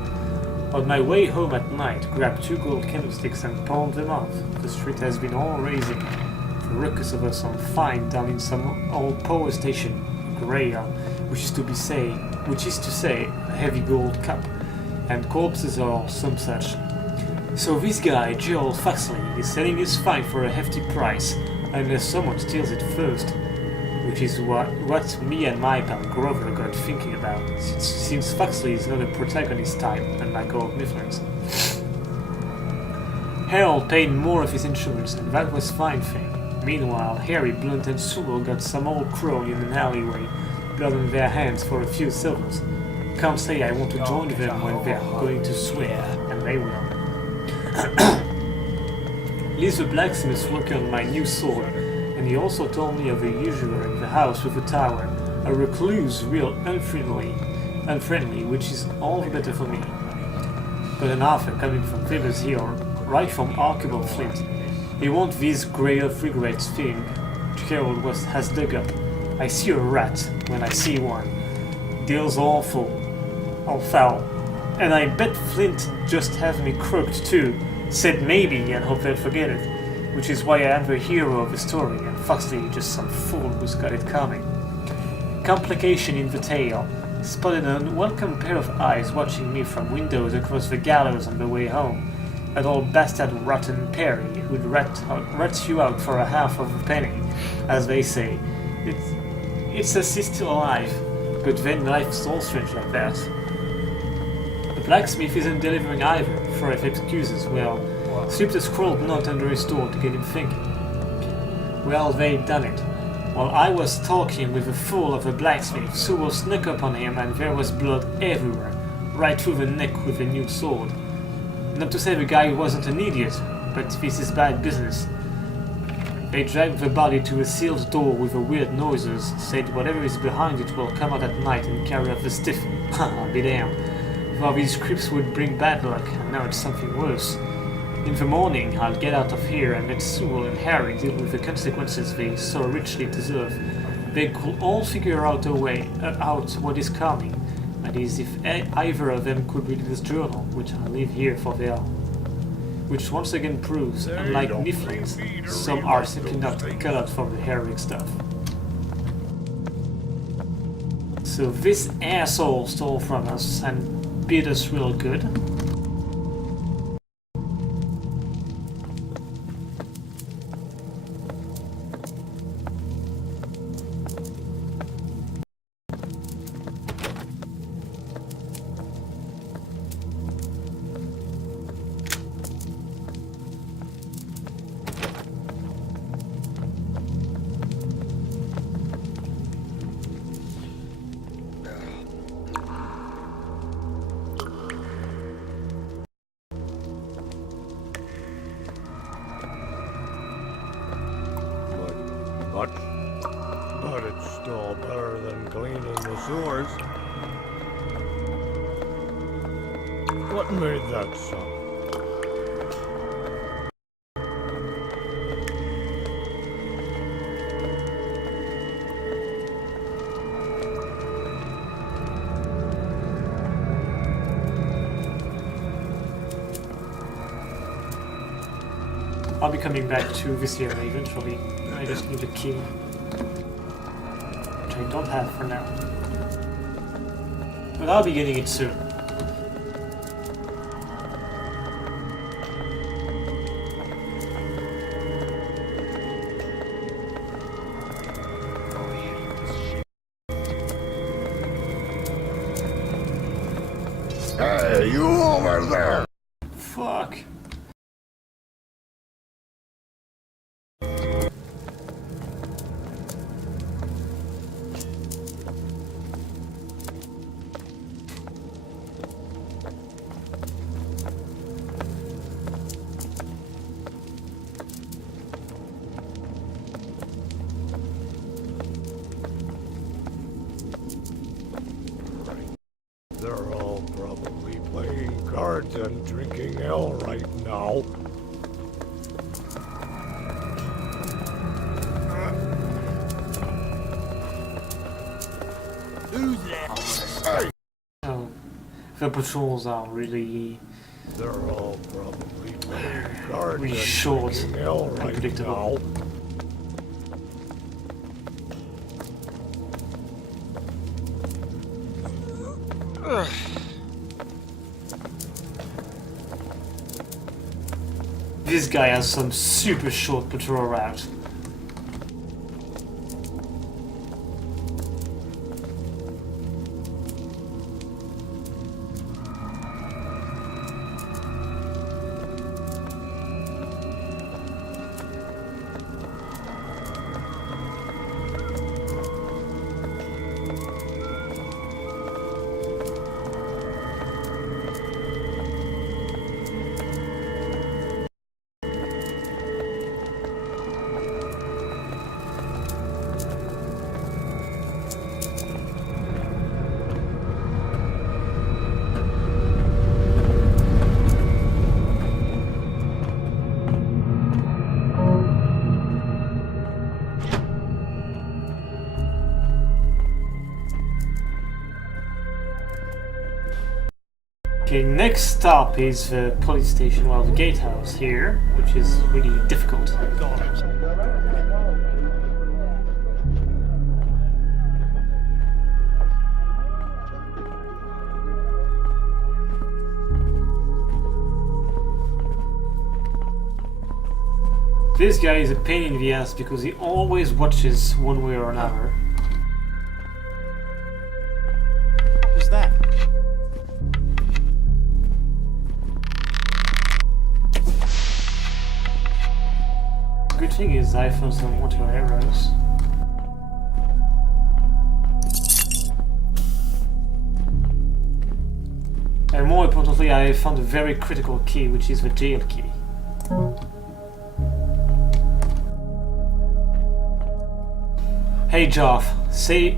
On my way home at night, grabbed 2 gold candlesticks and pawned them off. The street has been all raising. The ruckus of us on fine down in some old power station, Grail, which is to say a heavy gold cup, and corpses or some such. So this guy, Joel Foxley, is selling his find for a hefty price, unless someone steals it first, which is what me and my pal Grover got thinking about, since Foxley is not a protagonist type, unlike old Mifflin's. Harold paid more of his insurance, and that was fine thing. Meanwhile, Harry, Blunt and Sewell got some old crone in an alleyway, blood on their hands for a few silvers. Can't say I want to join them when they're going to swear, and they will. Leaves the blacksmith working on my new sword, and he also told me of a usurer in the house with a tower, a recluse real unfriendly, which is all the better for me. got an offer coming from Thieves here, right from Archibald Flint. He wants this Grail of Regrets thing Gerald has dug up. I see a rat when I see one. Deal's awful. All foul. And I bet Flint just has me crooked too. Said maybe and hope they'll forget it. Which is why I am the hero of the story and Foxley just some fool who's got it coming. Complication in the tale. Spotted an unwelcome pair of eyes watching me from windows across the gallows on the way home. That old bastard Rotten Perry who'd rat you out for a half of a penny, as they say. It's as he's still alive, but then life's all strange like that. The blacksmith isn't delivering either, for if excuses, well, slipped a scrawled note under his door to get him thinking. Well, they'd done it. While I was talking with a fool of a blacksmith, Sewell snuck up on him and there was blood everywhere, right through the neck with a new sword. Not to say the guy wasn't an idiot, but this is bad business. They dragged the body to a sealed door with the weird noises, said whatever is behind it will come out at night and carry off the stiff. I'll be damned. Well, these creeps would bring bad luck, and now it's something worse. In the morning, I'll get out of here and let Sewell and Harry deal with the consequences they so richly deserve. They could all figure out a way out what is coming. That is, if either of them could read this journal, which I leave here for their... Which once again proves, unlike Niflings, some are simply not cut out for the heroic stuff. So this asshole stole from us and beat us real good. But it's still better than cleaning the sewers. What made that sound? I'll be coming back to this area eventually. I just need a key, which I don't have for now. But I'll be getting it soon. Hey, you over there! Fuck. They're all probably playing cards and drinking ale right now. Who's that? So, the patrols are really They're all probably playing cards really and short drinking ale and right predictable. now. This guy has some super short patrol route. Okay, next stop is the police station, well, the gatehouse here, which is really difficult. This guy is a pain in the ass because he always watches one way or another. What was that? Good thing is I found some water arrows. And more importantly, I found a very critical key, which is the jail key. Hey Joff, say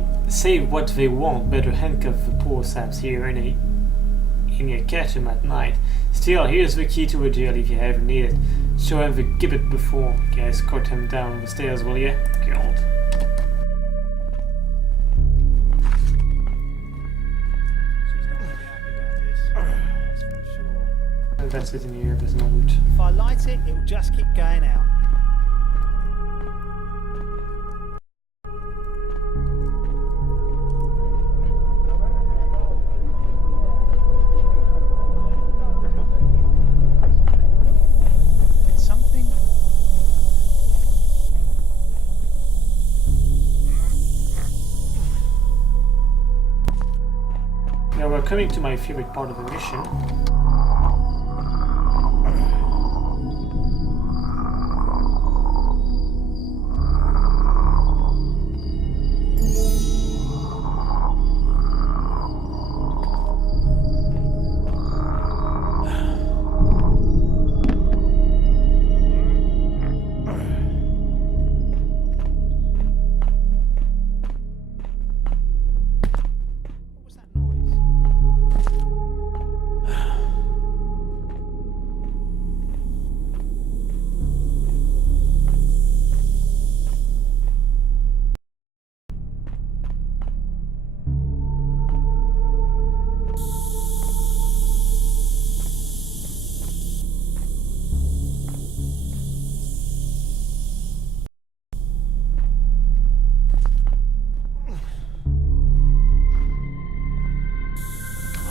what they want, better handcuff the poor saps here and you catch him at night. Still, here's the key to the jail if you ever need it. Show him the gibbet before. Okay, escort him down the stairs, will ya? God. She's not going to be happy about this. That's for sure. And that's it in here, there's no loot. If I light it, it'll just keep going out. Now we're coming to my favorite part of the mission.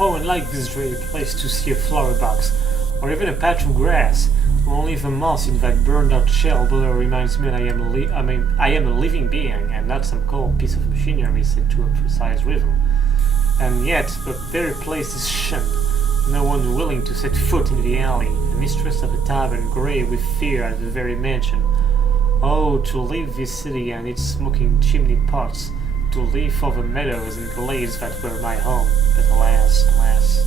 Oh, and like this dreary place to see a flower box, or even a patch of grass. Only the moss in that burned out shell below reminds me that I am a living being and not some cold piece of machinery set to a precise rhythm. And yet, the very place is shunned. No one willing to set foot in the alley, the mistress of the tavern grey with fear at the very mansion. Oh, to leave this city and its smoking chimney pots, to leave for the meadows and glades that were my home, but alas, alas.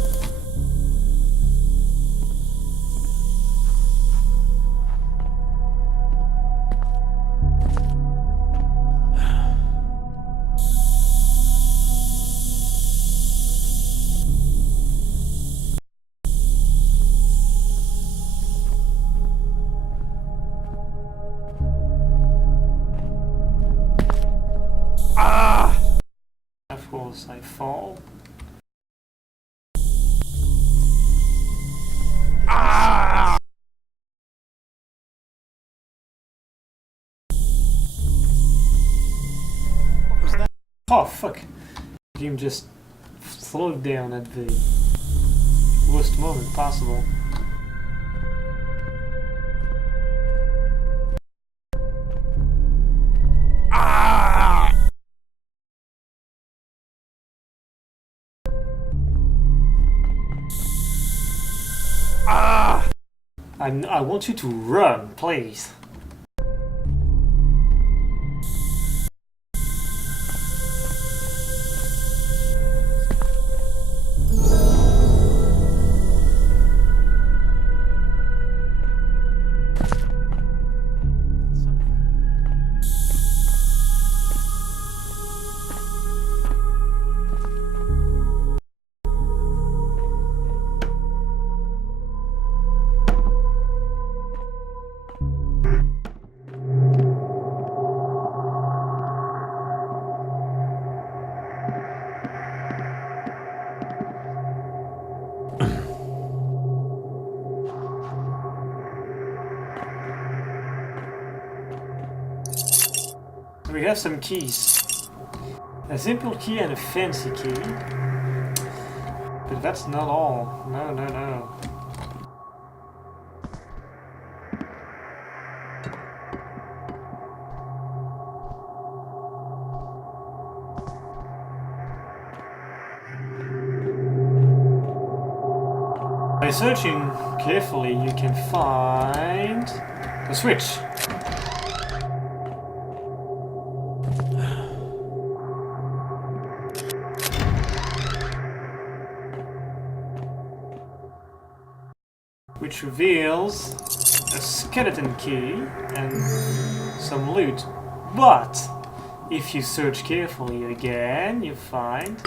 Of course, I fall. What was that? Oh fuck! The game just slowed down at the worst moment possible. I want you to run, please. we have some keys. A simple key and a fancy key. But that's not all. No, no, no. By searching carefully, you can find the switch. Which reveals a skeleton key and some loot. But if you search carefully again, you find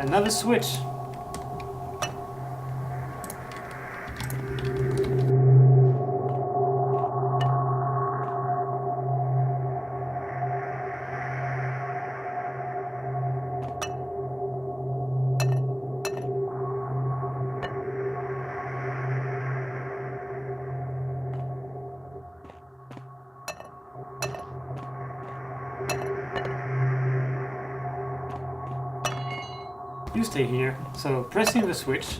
another switch. You stay here. So pressing the switch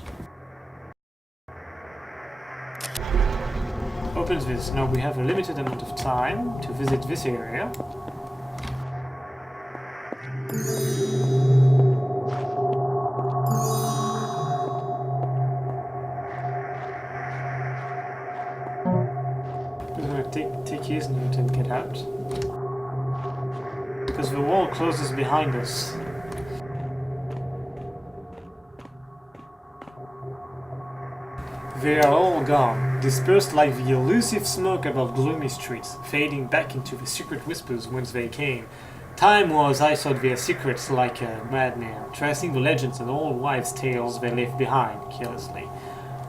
opens this. Now we have a limited amount of time to visit this area. We're gonna take his note and get out. Because the wall closes behind us. They are all gone, dispersed like the elusive smoke above gloomy streets, fading back into the secret whispers whence they came. Time was, I sought their secrets like a madman, tracing the legends and old wives' tales they left behind, carelessly,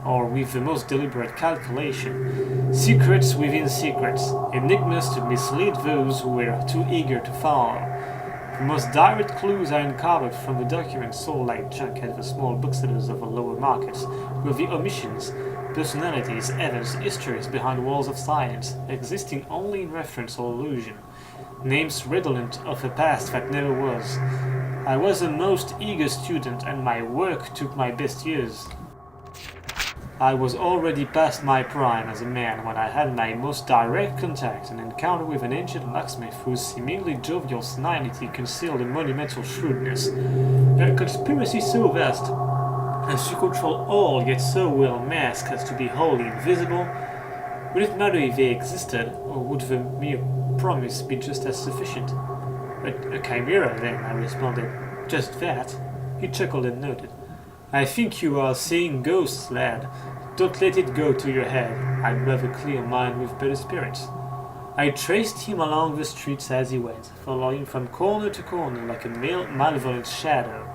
or with the most deliberate calculation. Secrets within secrets, enigmas to mislead those who were too eager to follow. The most direct clues are uncovered from the documents sold like junk at the small booksellers of the lower markets, with the omissions, personalities, events, histories behind walls of silence, existing only in reference or allusion. Names redolent of a past that never was. I was a most eager student, and my work took my best years. I was already past my prime as a man when I had my most direct contact, an encounter with an ancient locksmith whose seemingly jovial senility concealed a monumental shrewdness. A conspiracy so vast as to control all, yet so well masked as to be wholly invisible. Would it matter if they existed, or would the mere promise be just as sufficient? A chimera, then, I responded. Just that? He chuckled and nodded. I think you are seeing ghosts, lad. Don't let it go to your head. I'd rather clear mine with better spirits. I traced him along the streets as he went, following from corner to corner like a malevolent shadow.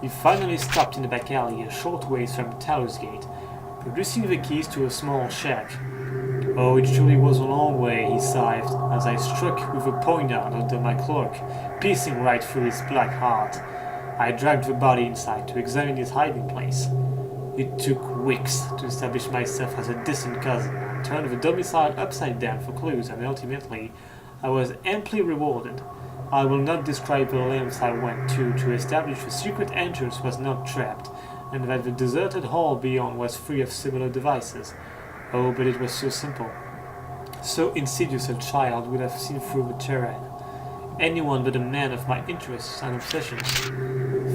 He finally stopped in the back alley a short ways from Tower's Gate, producing the keys to a small shack. Oh, it truly was a long way, he sighed, as I struck with a poignard under my cloak, piercing right through his black heart. I dragged the body inside to examine his hiding place. It took weeks to establish myself as a distant cousin, and turned the domicile upside down for clues, and ultimately I was amply rewarded. I will not describe the lengths I went to establish the secret entrance was not trapped, and that the deserted hall beyond was free of similar devices. Oh, but it was so simple. So insidious a child would have seen through the terrain. Anyone but a man of my interests and obsessions.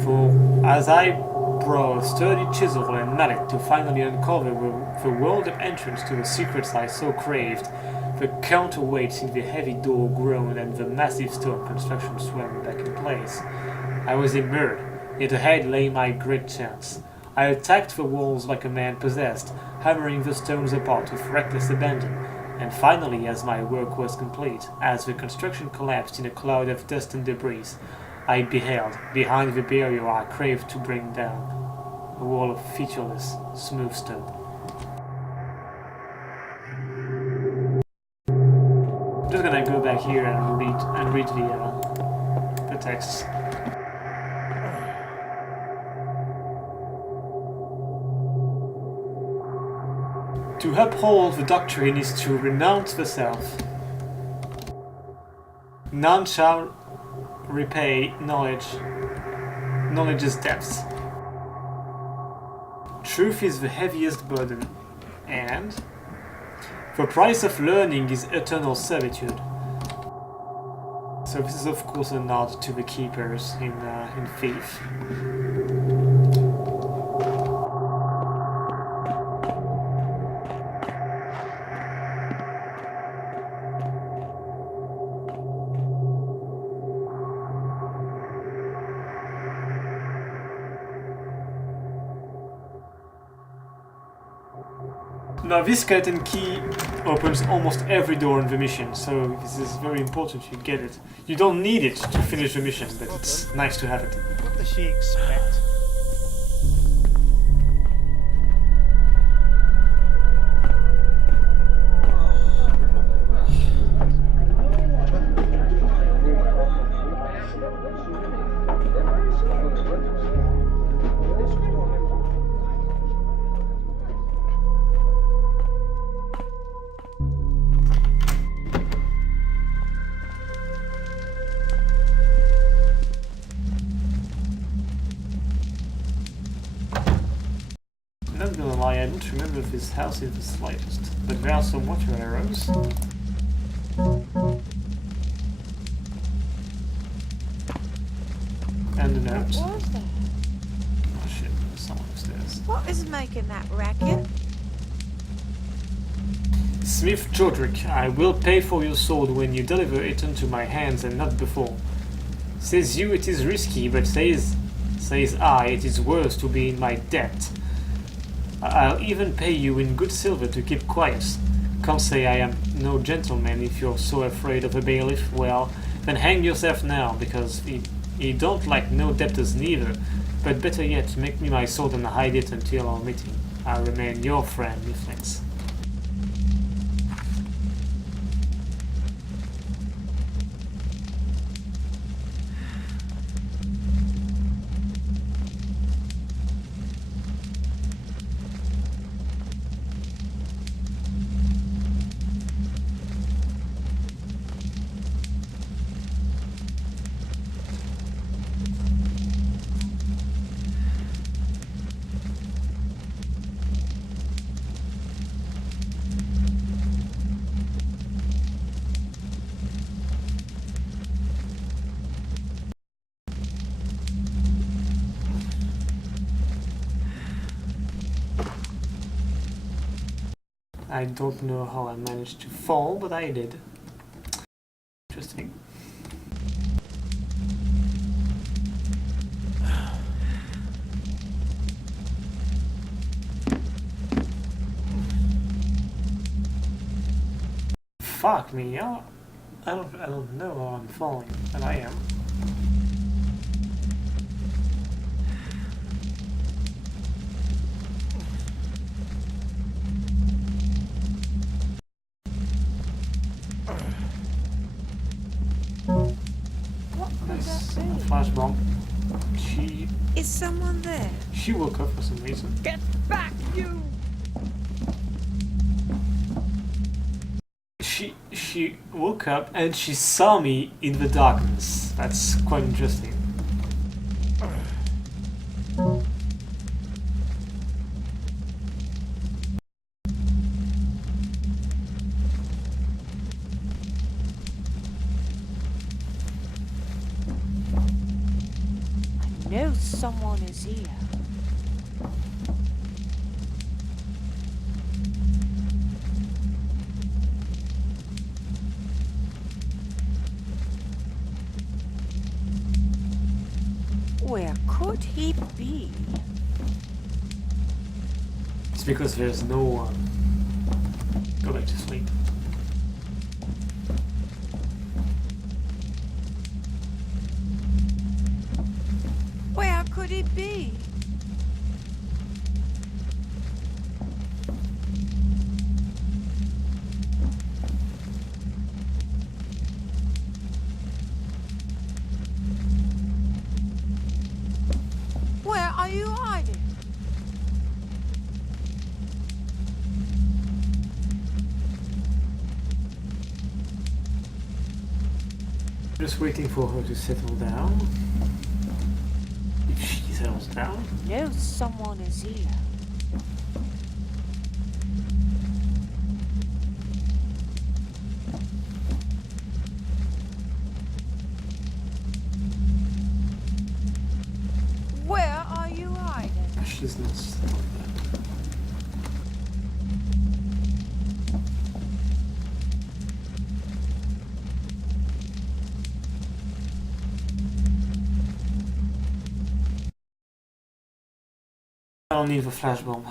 For as I brought a sturdy chisel and mallet to finally uncover the world of entrance to the secrets I so craved, the counterweights in the heavy door groaned and the massive stone construction swam back in place. I was immersed, yet ahead lay my great chance. I attacked the walls like a man possessed, hammering the stones apart with reckless abandon, and finally, as my work was complete, as the construction collapsed in a cloud of dust and debris, I beheld, behind the barrier I craved to bring down, a wall of featureless, smooth stone. I'm just gonna go back here and read the text. To uphold the doctrine is to renounce the self. None shall repay knowledge. Knowledge's depths. Truth is the heaviest burden, and the price of learning is eternal servitude. So this is of course a nod to the keepers in Thief. Now this skeleton key opens almost every door in the mission, so this is very important you get it. You don't need it to finish the mission, but it's nice to have it. What does she expect? Not gonna lie, I don't remember this house in the slightest, but there are some water arrows. And a note. What was that? Oh shit, there's someone upstairs. What is making that racket? Smith Jodrick, I will pay for your sword when you deliver it into my hands and not before. Says you it is risky, but says I it is worth to be in my debt. I'll even pay you in good silver to keep quiet. Can't say I am no gentleman if you're so afraid of a bailiff. Well, then hang yourself now, because he don't like no debtors neither. But better yet, make me my sword and hide it until our meeting. I'll remain your friend, Mifflins. I don't know how I managed to fall, but I did. Interesting. Fuck me, I don't know how I'm falling, but I am. Flash bomb. Is someone there? She woke up for some reason. Get back, you! She woke up and she saw me in the darkness. That's quite interesting. I know someone is here. Where could he be? It's because there's no one. Go back to sleep. Where could he be? Where are you hiding? Just waiting for her to settle down. If she settles down. No, someone is here. Where are you hiding? She's not settled down. I'll need a flash bomb.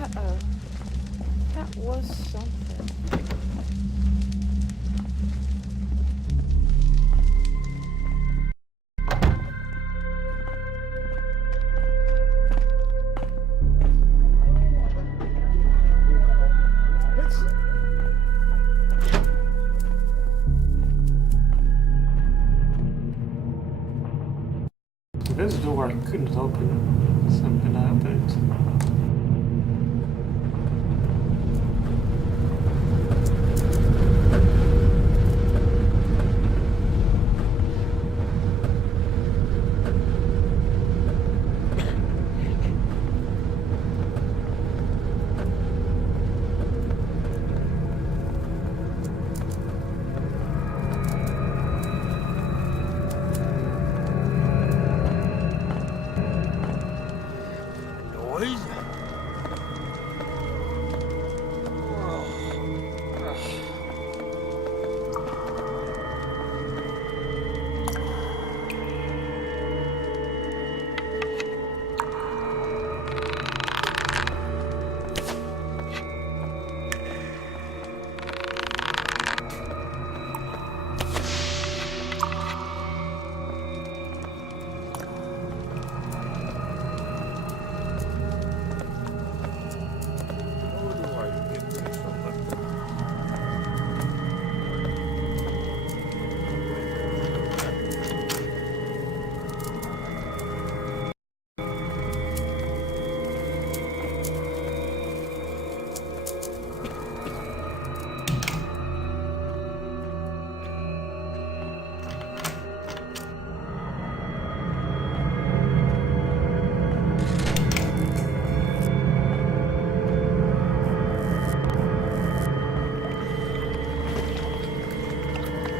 Uh-oh. That was something. There's a door I couldn't open, so I'm gonna open it.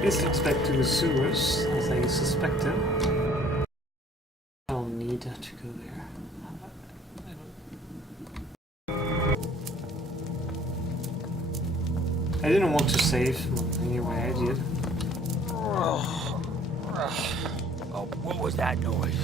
This looks back to the sewers, as I suspected. I'll need to go there. I didn't want to save, anyway I did. Oh, what was that noise?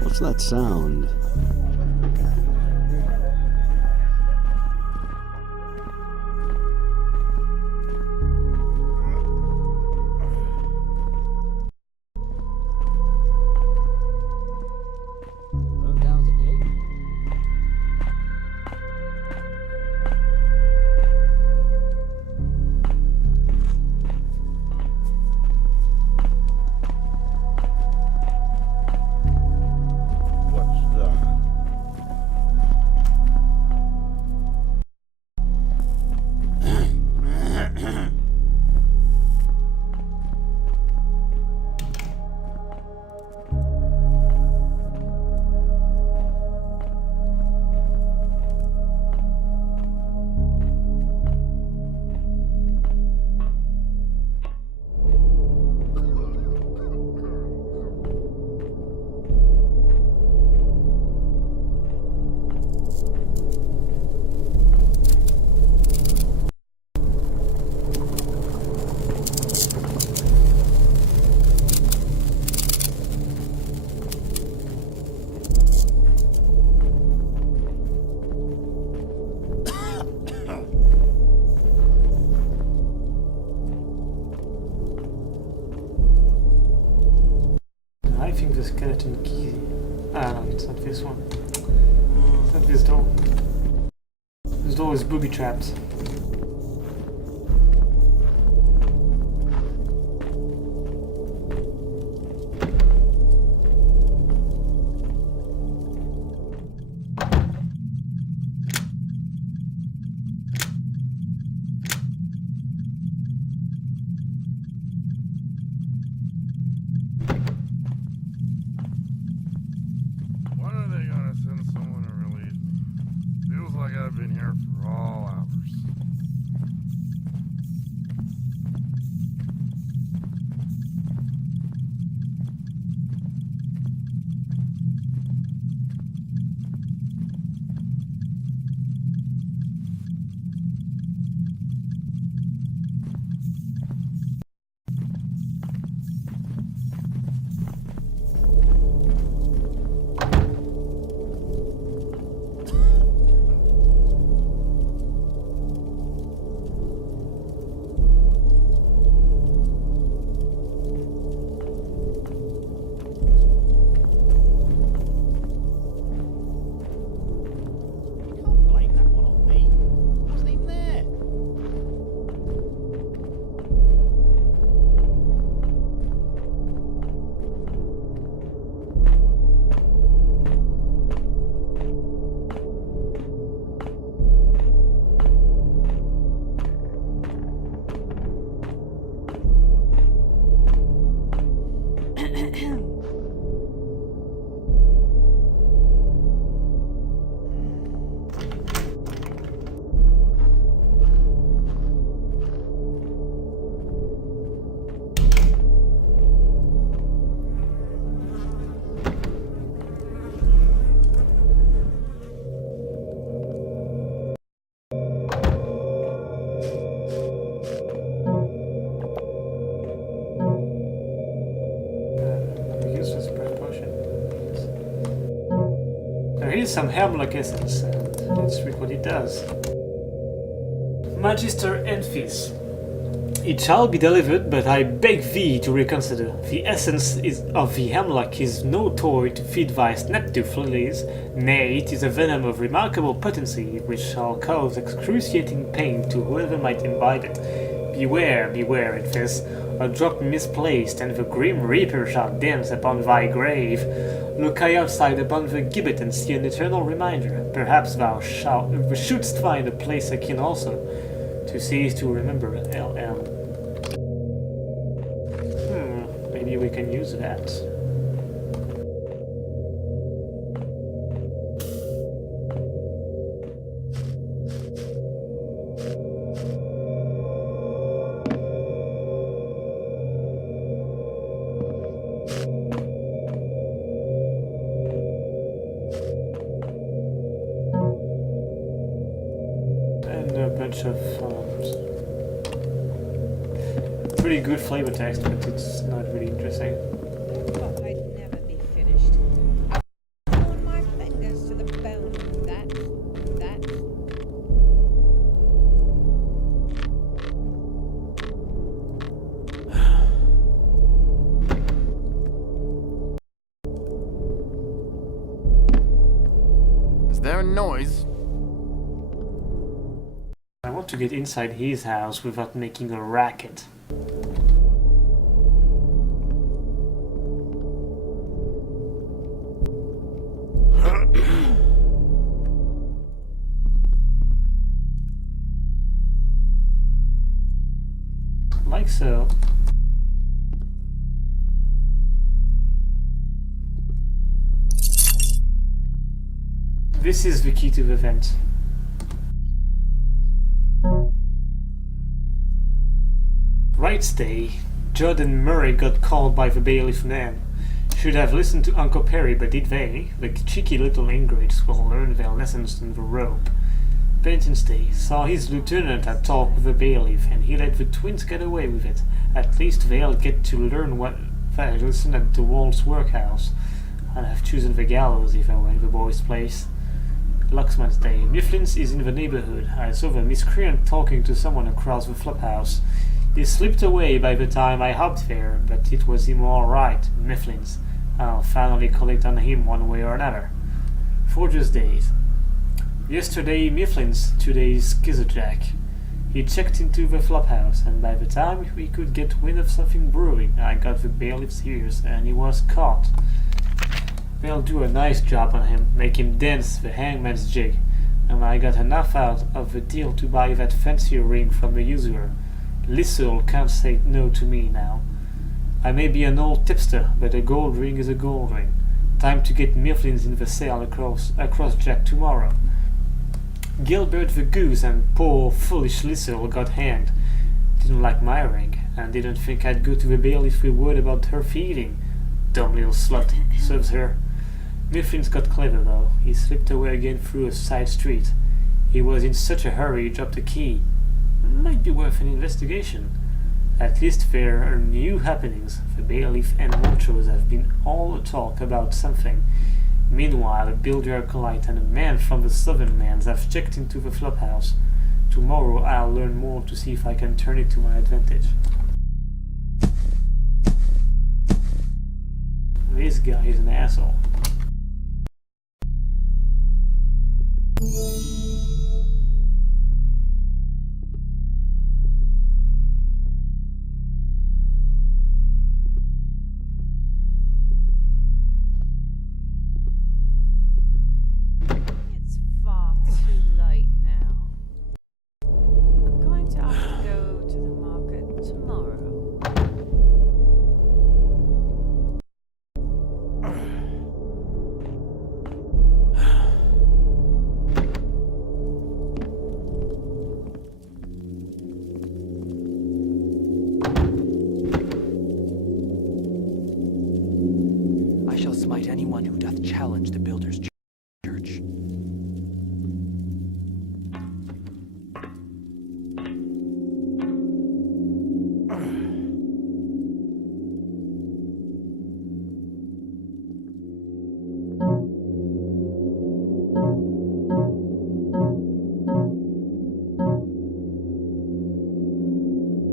What's that sound? Broke down the gate. What's that? the skeleton key. Ah no, it's not this one. It's not this door. This door is booby trapped. When are they gonna send someone to relieve me? Feels like I've been here for all hours. You can't blame that one on me. I wasn't even there. Useless breath potion. There is some hemlock essence, and let's read what it does. Magister Enfys. It shall be delivered, but I beg thee to reconsider. The essence of the hemlock is no toy to feed thy snap-tooth lilies. Nay, it is a venom of remarkable potency, which shall cause excruciating pain to whoever might imbibe it. Beware, beware, Enfys. A drop misplaced, and the grim reaper shall dance upon thy grave. Look I outside upon the gibbet and see an eternal reminder. Perhaps thou shouldst find a place akin also, to cease to remember LL. Maybe we can use that. And a bunch of pretty good flavor text, but it's not really interesting. Thought I'd never be finished. I've worn my fingers to the bone. That. Is there a noise? I want to get inside his house without making a racket. Like so. This is the key to the vent. Right day, Judd and Murray got called by the bailiff man. Should have listened to Uncle Perry, but did they? The cheeky little ingrates will learn their lessons on the rope. Benton's Day saw his lieutenant had talked with the bailiff, and he let the twins get away with it. At least they'll get to learn what they listen at the Walt's workhouse. I'd have chosen the gallows if I were in the boys' place. Luxman's Day. Mifflin's is in the neighborhood. I saw the miscreant talking to someone across the flophouse. He slipped away by the time I hopped there, but it was him all right, Mifflin's. I'll finally collect on him one way or another. Forger's days. Yesterday Mifflin's, today's Skizzerjack. He checked into the flophouse, and by the time we could get wind of something brewing, I got the bailiff's ears, and he was caught. They'll do a nice job on him, make him dance the hangman's jig, and I got enough out of the deal to buy that fancy ring from the usurer. Lissel can't say no to me now. I may be an old tipster, but a gold ring is a gold ring. Time to get Mifflin's in the sale across Jack tomorrow. Gilbert the goose and poor foolish Lissel got hanged. Didn't like my ring, and didn't think I'd go to the bailiff with word about her thieving. Dumb little slut, serves her. Mifflin's got clever though. He slipped away again through a side street. He was in such a hurry he dropped the key. Might be worth an investigation. At least there are new happenings. The bailiff and Montrose have been all talk about something. Meanwhile, a builder acolyte and a man from the southern lands have checked into the flophouse. Tomorrow I'll learn more to see if I can turn it to my advantage. This guy is an asshole. It's far too late now. I'm going to have to go to the market tomorrow. I shall smite anyone who doth challenge the builder's church.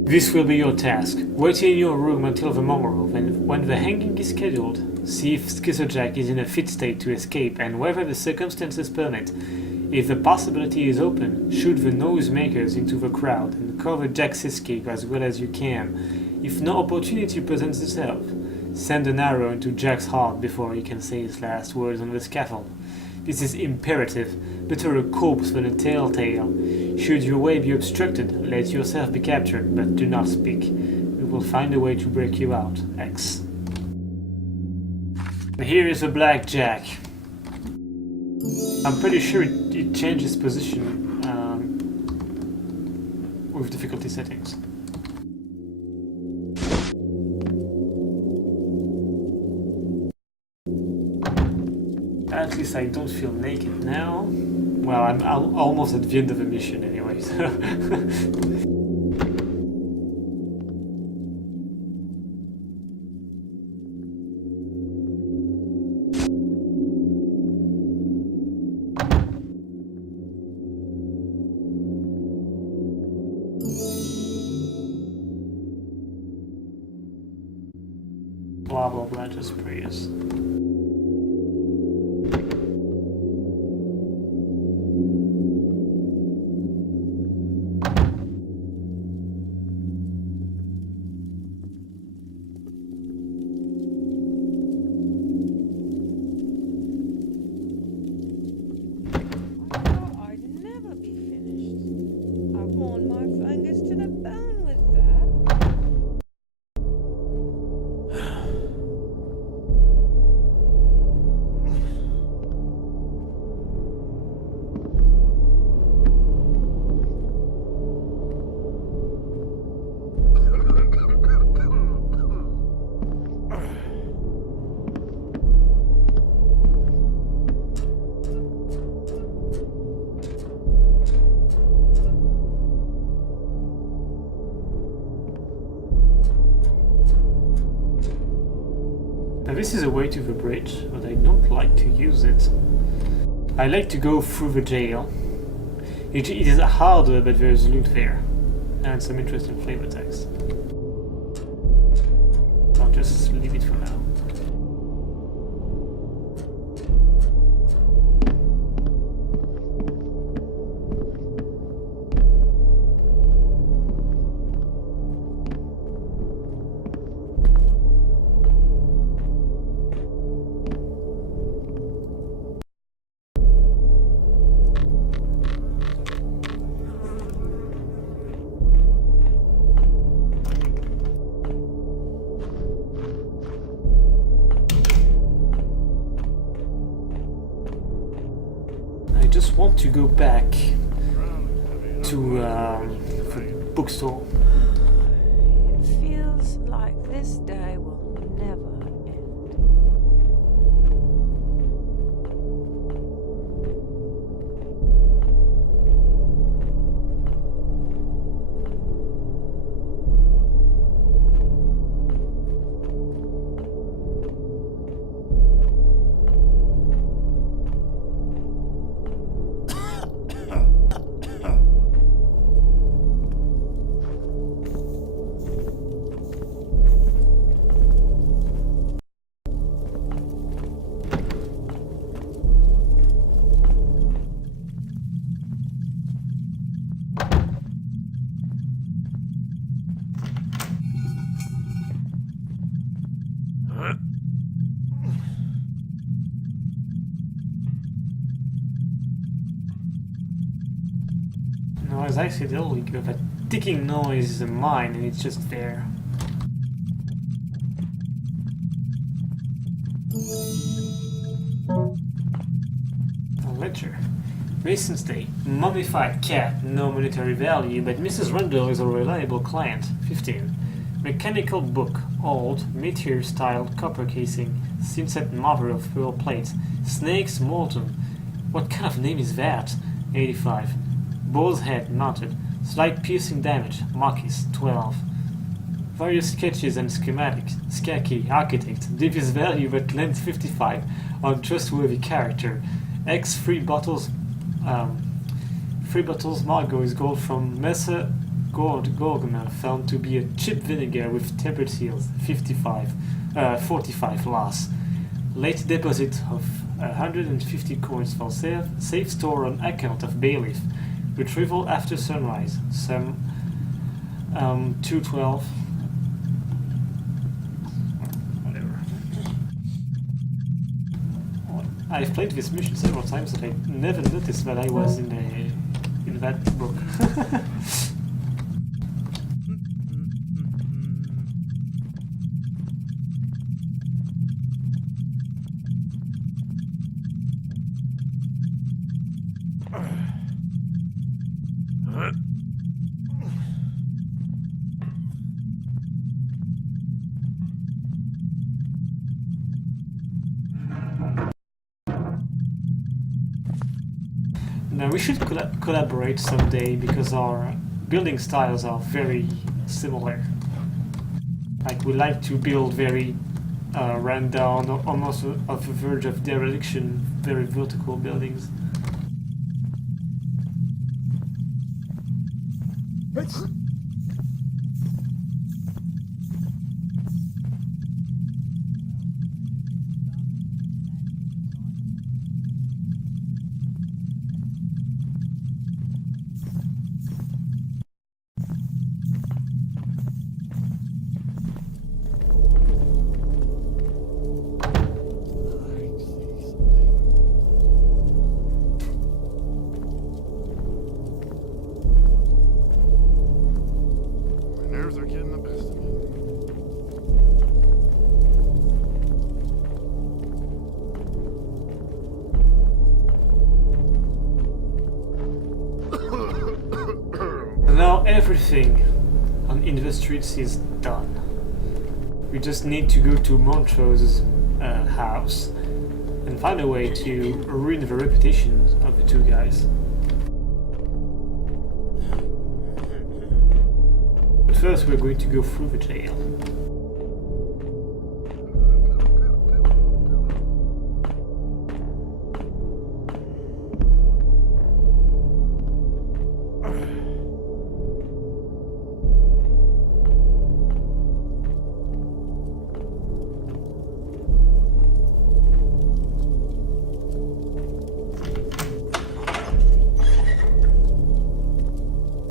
This will be your task. Wait in your room until the morrow, and when the hanging is scheduled, see if Skizzerjack is in a fit state to escape and whether the circumstances permit. If the possibility is open, shoot the noisemakers into the crowd and cover Jack's escape as well as you can. If no opportunity presents itself, send an arrow into Jack's heart before he can say his last words on the scaffold. This is imperative. Better a corpse than a telltale. Should your way be obstructed, let yourself be captured, but do not speak. We will find a way to break you out. X. Here is a blackjack. I'm pretty sure it changes position with difficulty settings. At least I don't feel naked now. Well, I'm almost at the end of the mission anyway, so. Blah blah blah, just prayers. Now this is a way to the bridge, but I don't like to use it. I like to go through the jail. It is harder, but there's loot there. And some interesting flavor text. I'll just leave it for now. just want to go back to the bookstore. It feels like this day will never end. No, as I said earlier, that ticking noise is a mine and it's just there. A ledger. Recent day. Mummified cat, no monetary value, but Mrs. Rundle is a reliable client. 15. Mechanical book, old, meteor-styled copper casing, sunset mother of pearl plates. Snakes molten. What kind of name is that? 85. Bull's head mounted. Slight piercing damage. Marquis, 12. Various sketches and schematics. Skaki, architect. Devious value but length 55. Untrustworthy character. X 3 bottles. 3 bottles Margot is gold from Messer Gorgomer, found to be a chip vinegar with tempered seals. 45 loss. Late deposit of 150 coins for safe store on account of bailiff. Retrieval after sunrise. Some 212. Whatever. I've played this mission several times and I never noticed that I was in that book. Now we should collaborate someday because our building styles are very similar. Like we like to build very rundown, almost of the verge of dereliction, very vertical buildings. Nerves are getting the best of me. And now everything on In the Streets is done. We just need to go to Montrose's house and find a way to ruin the reputation of the two guys. But first we're going to go through the jail.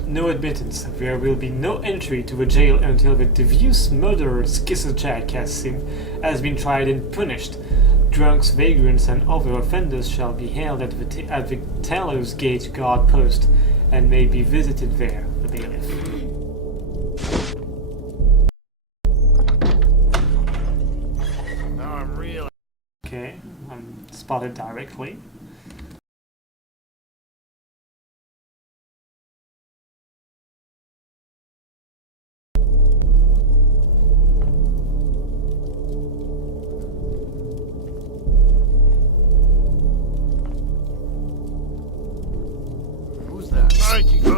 No admittance. There will be no entry to the jail until the devious murderer Skisserjack has been tried and punished. Drunks, vagrants, and other offenders shall be held at the Talos Gate guard post and may be visited there, the bailiff. Now I'm real. Okay, I'm spotted directly. Thank you.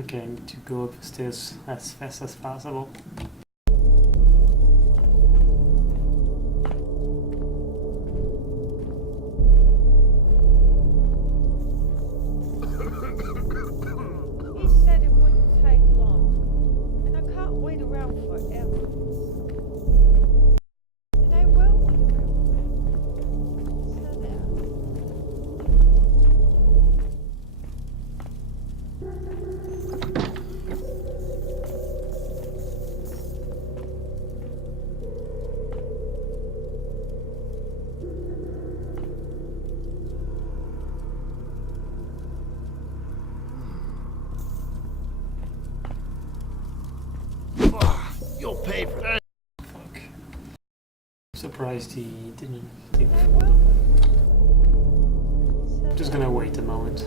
Okay, I need to go up the stairs as fast as possible. He said it wouldn't take long, and I can't wait around forever. And I will wait around. So there. You'll pay for that. Fuck. Surprised he didn't think. I will. So Just there. gonna wait a moment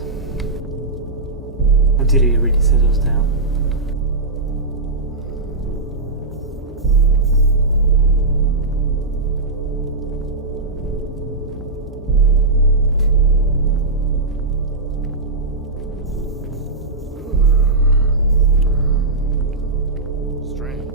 until he really settles down. Strange.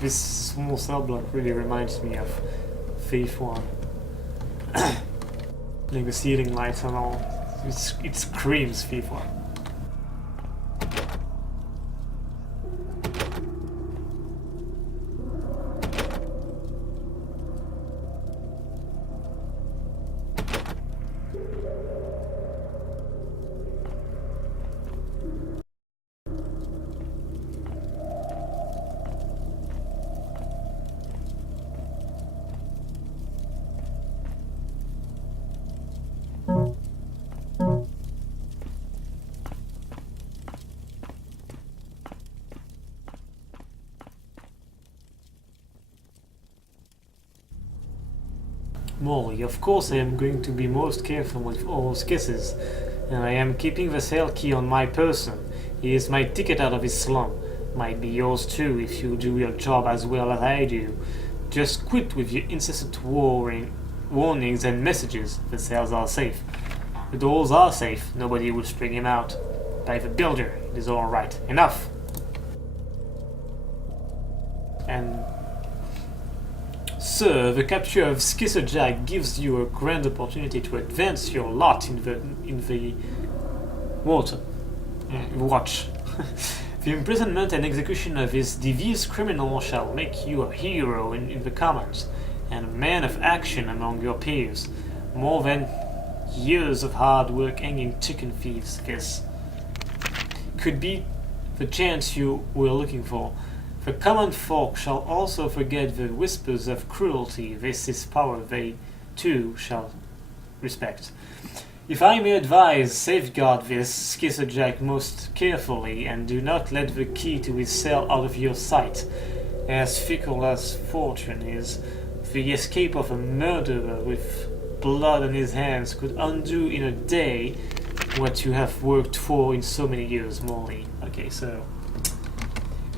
This small cell block really reminds me of Thief 1. Like the ceiling lights and all. It screams Thief 1. Molly, of course I am going to be most careful with all kisses, and I am keeping the cell key on my person. He is my ticket out of his slum. Might be yours too if you do your job as well as I do. Just quit with your incessant warnings and messages. The cells are safe. The doors are safe. Nobody will string him out. By the builder, it is all right. Enough! And Sir, the capture of Skisserjack gives you a grand opportunity to advance your lot in the water. Watch. The imprisonment and execution of this devious criminal shall make you a hero in the commons, and a man of action among your peers. More than years of hard work hanging chicken thieves, this could be the chance you were looking for. The common folk shall also forget the whispers of cruelty. This is power they, too, shall respect. If I may advise, safeguard this Skisserjack most carefully, and do not let the key to his cell out of your sight. As fickle as fortune is, the escape of a murderer with blood on his hands could undo in a day what you have worked for in so many years, Molly. Okay, so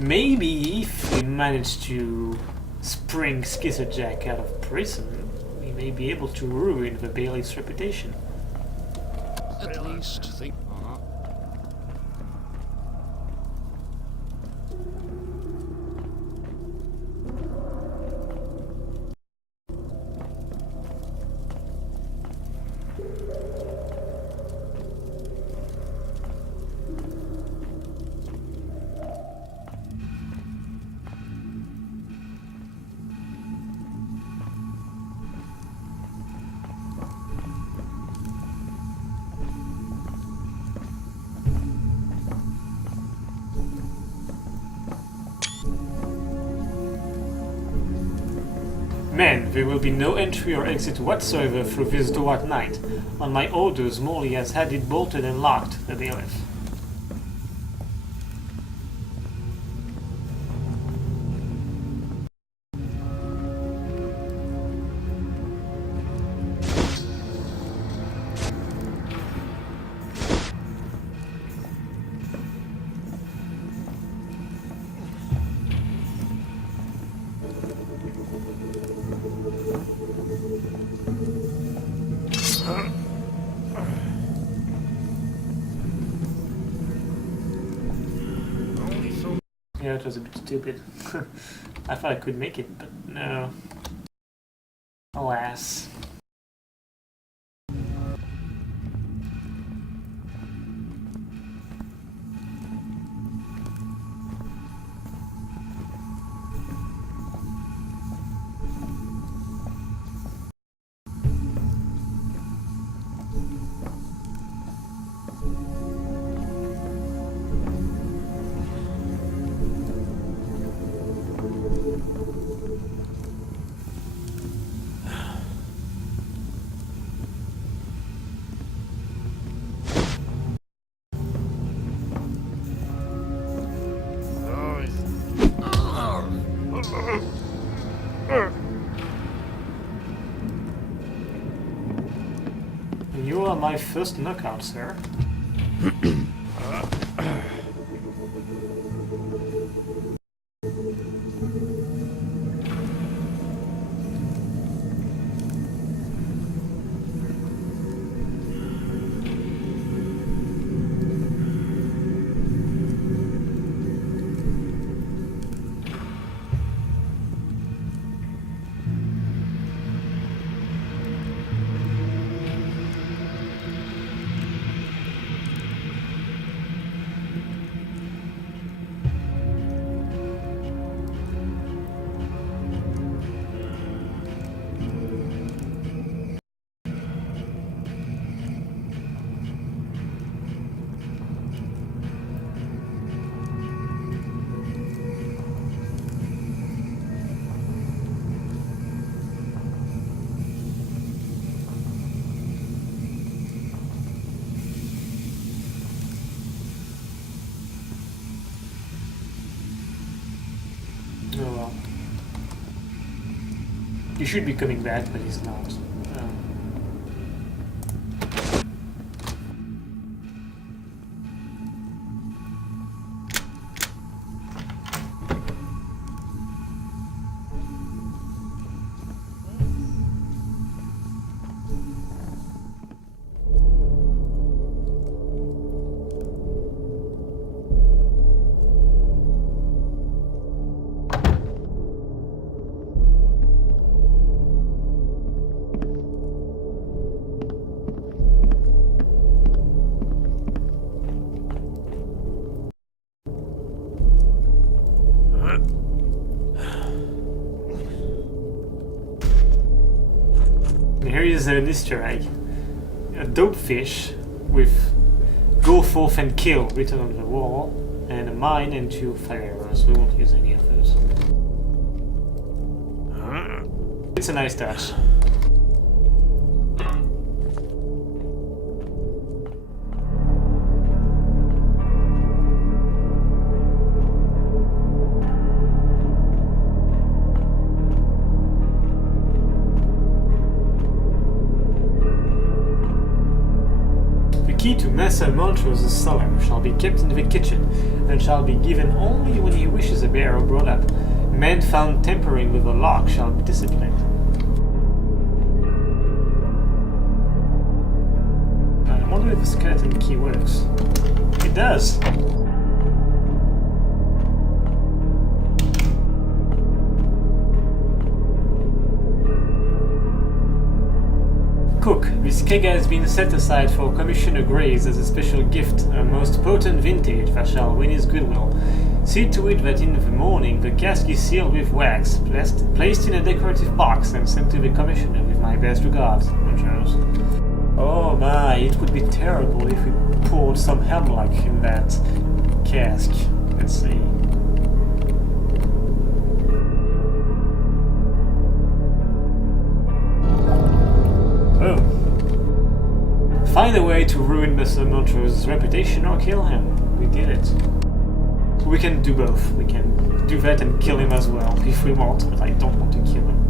maybe if we manage to spring Skisserjack out of prison, we may be able to ruin the bailiff's reputation. At least think. Men, there will be no entry or exit whatsoever through this door at night. On my orders, Morley has had it bolted and locked, the bailiff. Yeah, it was a bit stupid. I thought I could make it, but no. Alas. You are my first knockout, sir. Oh well. He should be coming back, but he's not. Here is an Easter egg. A dogfish with "Go forth and kill" written on the wall, and a mine and 2 fire arrows. We won't use any of those. It's a nice touch. The key to Master Montrose' cellar shall be kept in the kitchen, and shall be given only when he wishes a barrel brought up. Men found tampering with a lock shall be disciplined. I wonder if the skeleton key works. It does! Cook, this keg has been set aside for Commissioner Grace as a special gift, a most potent vintage that shall win his goodwill. See to it that in the morning the cask is sealed with wax, placed in a decorative box, and sent to the Commissioner with my best regards, Montrose. Oh my, it would be terrible if we poured some hemlock in that cask. Let's see. find a way to ruin Mr. Montrose' reputation or kill him. We did it. We can do both. We can do that and kill him as well if we want, but I don't want to kill him.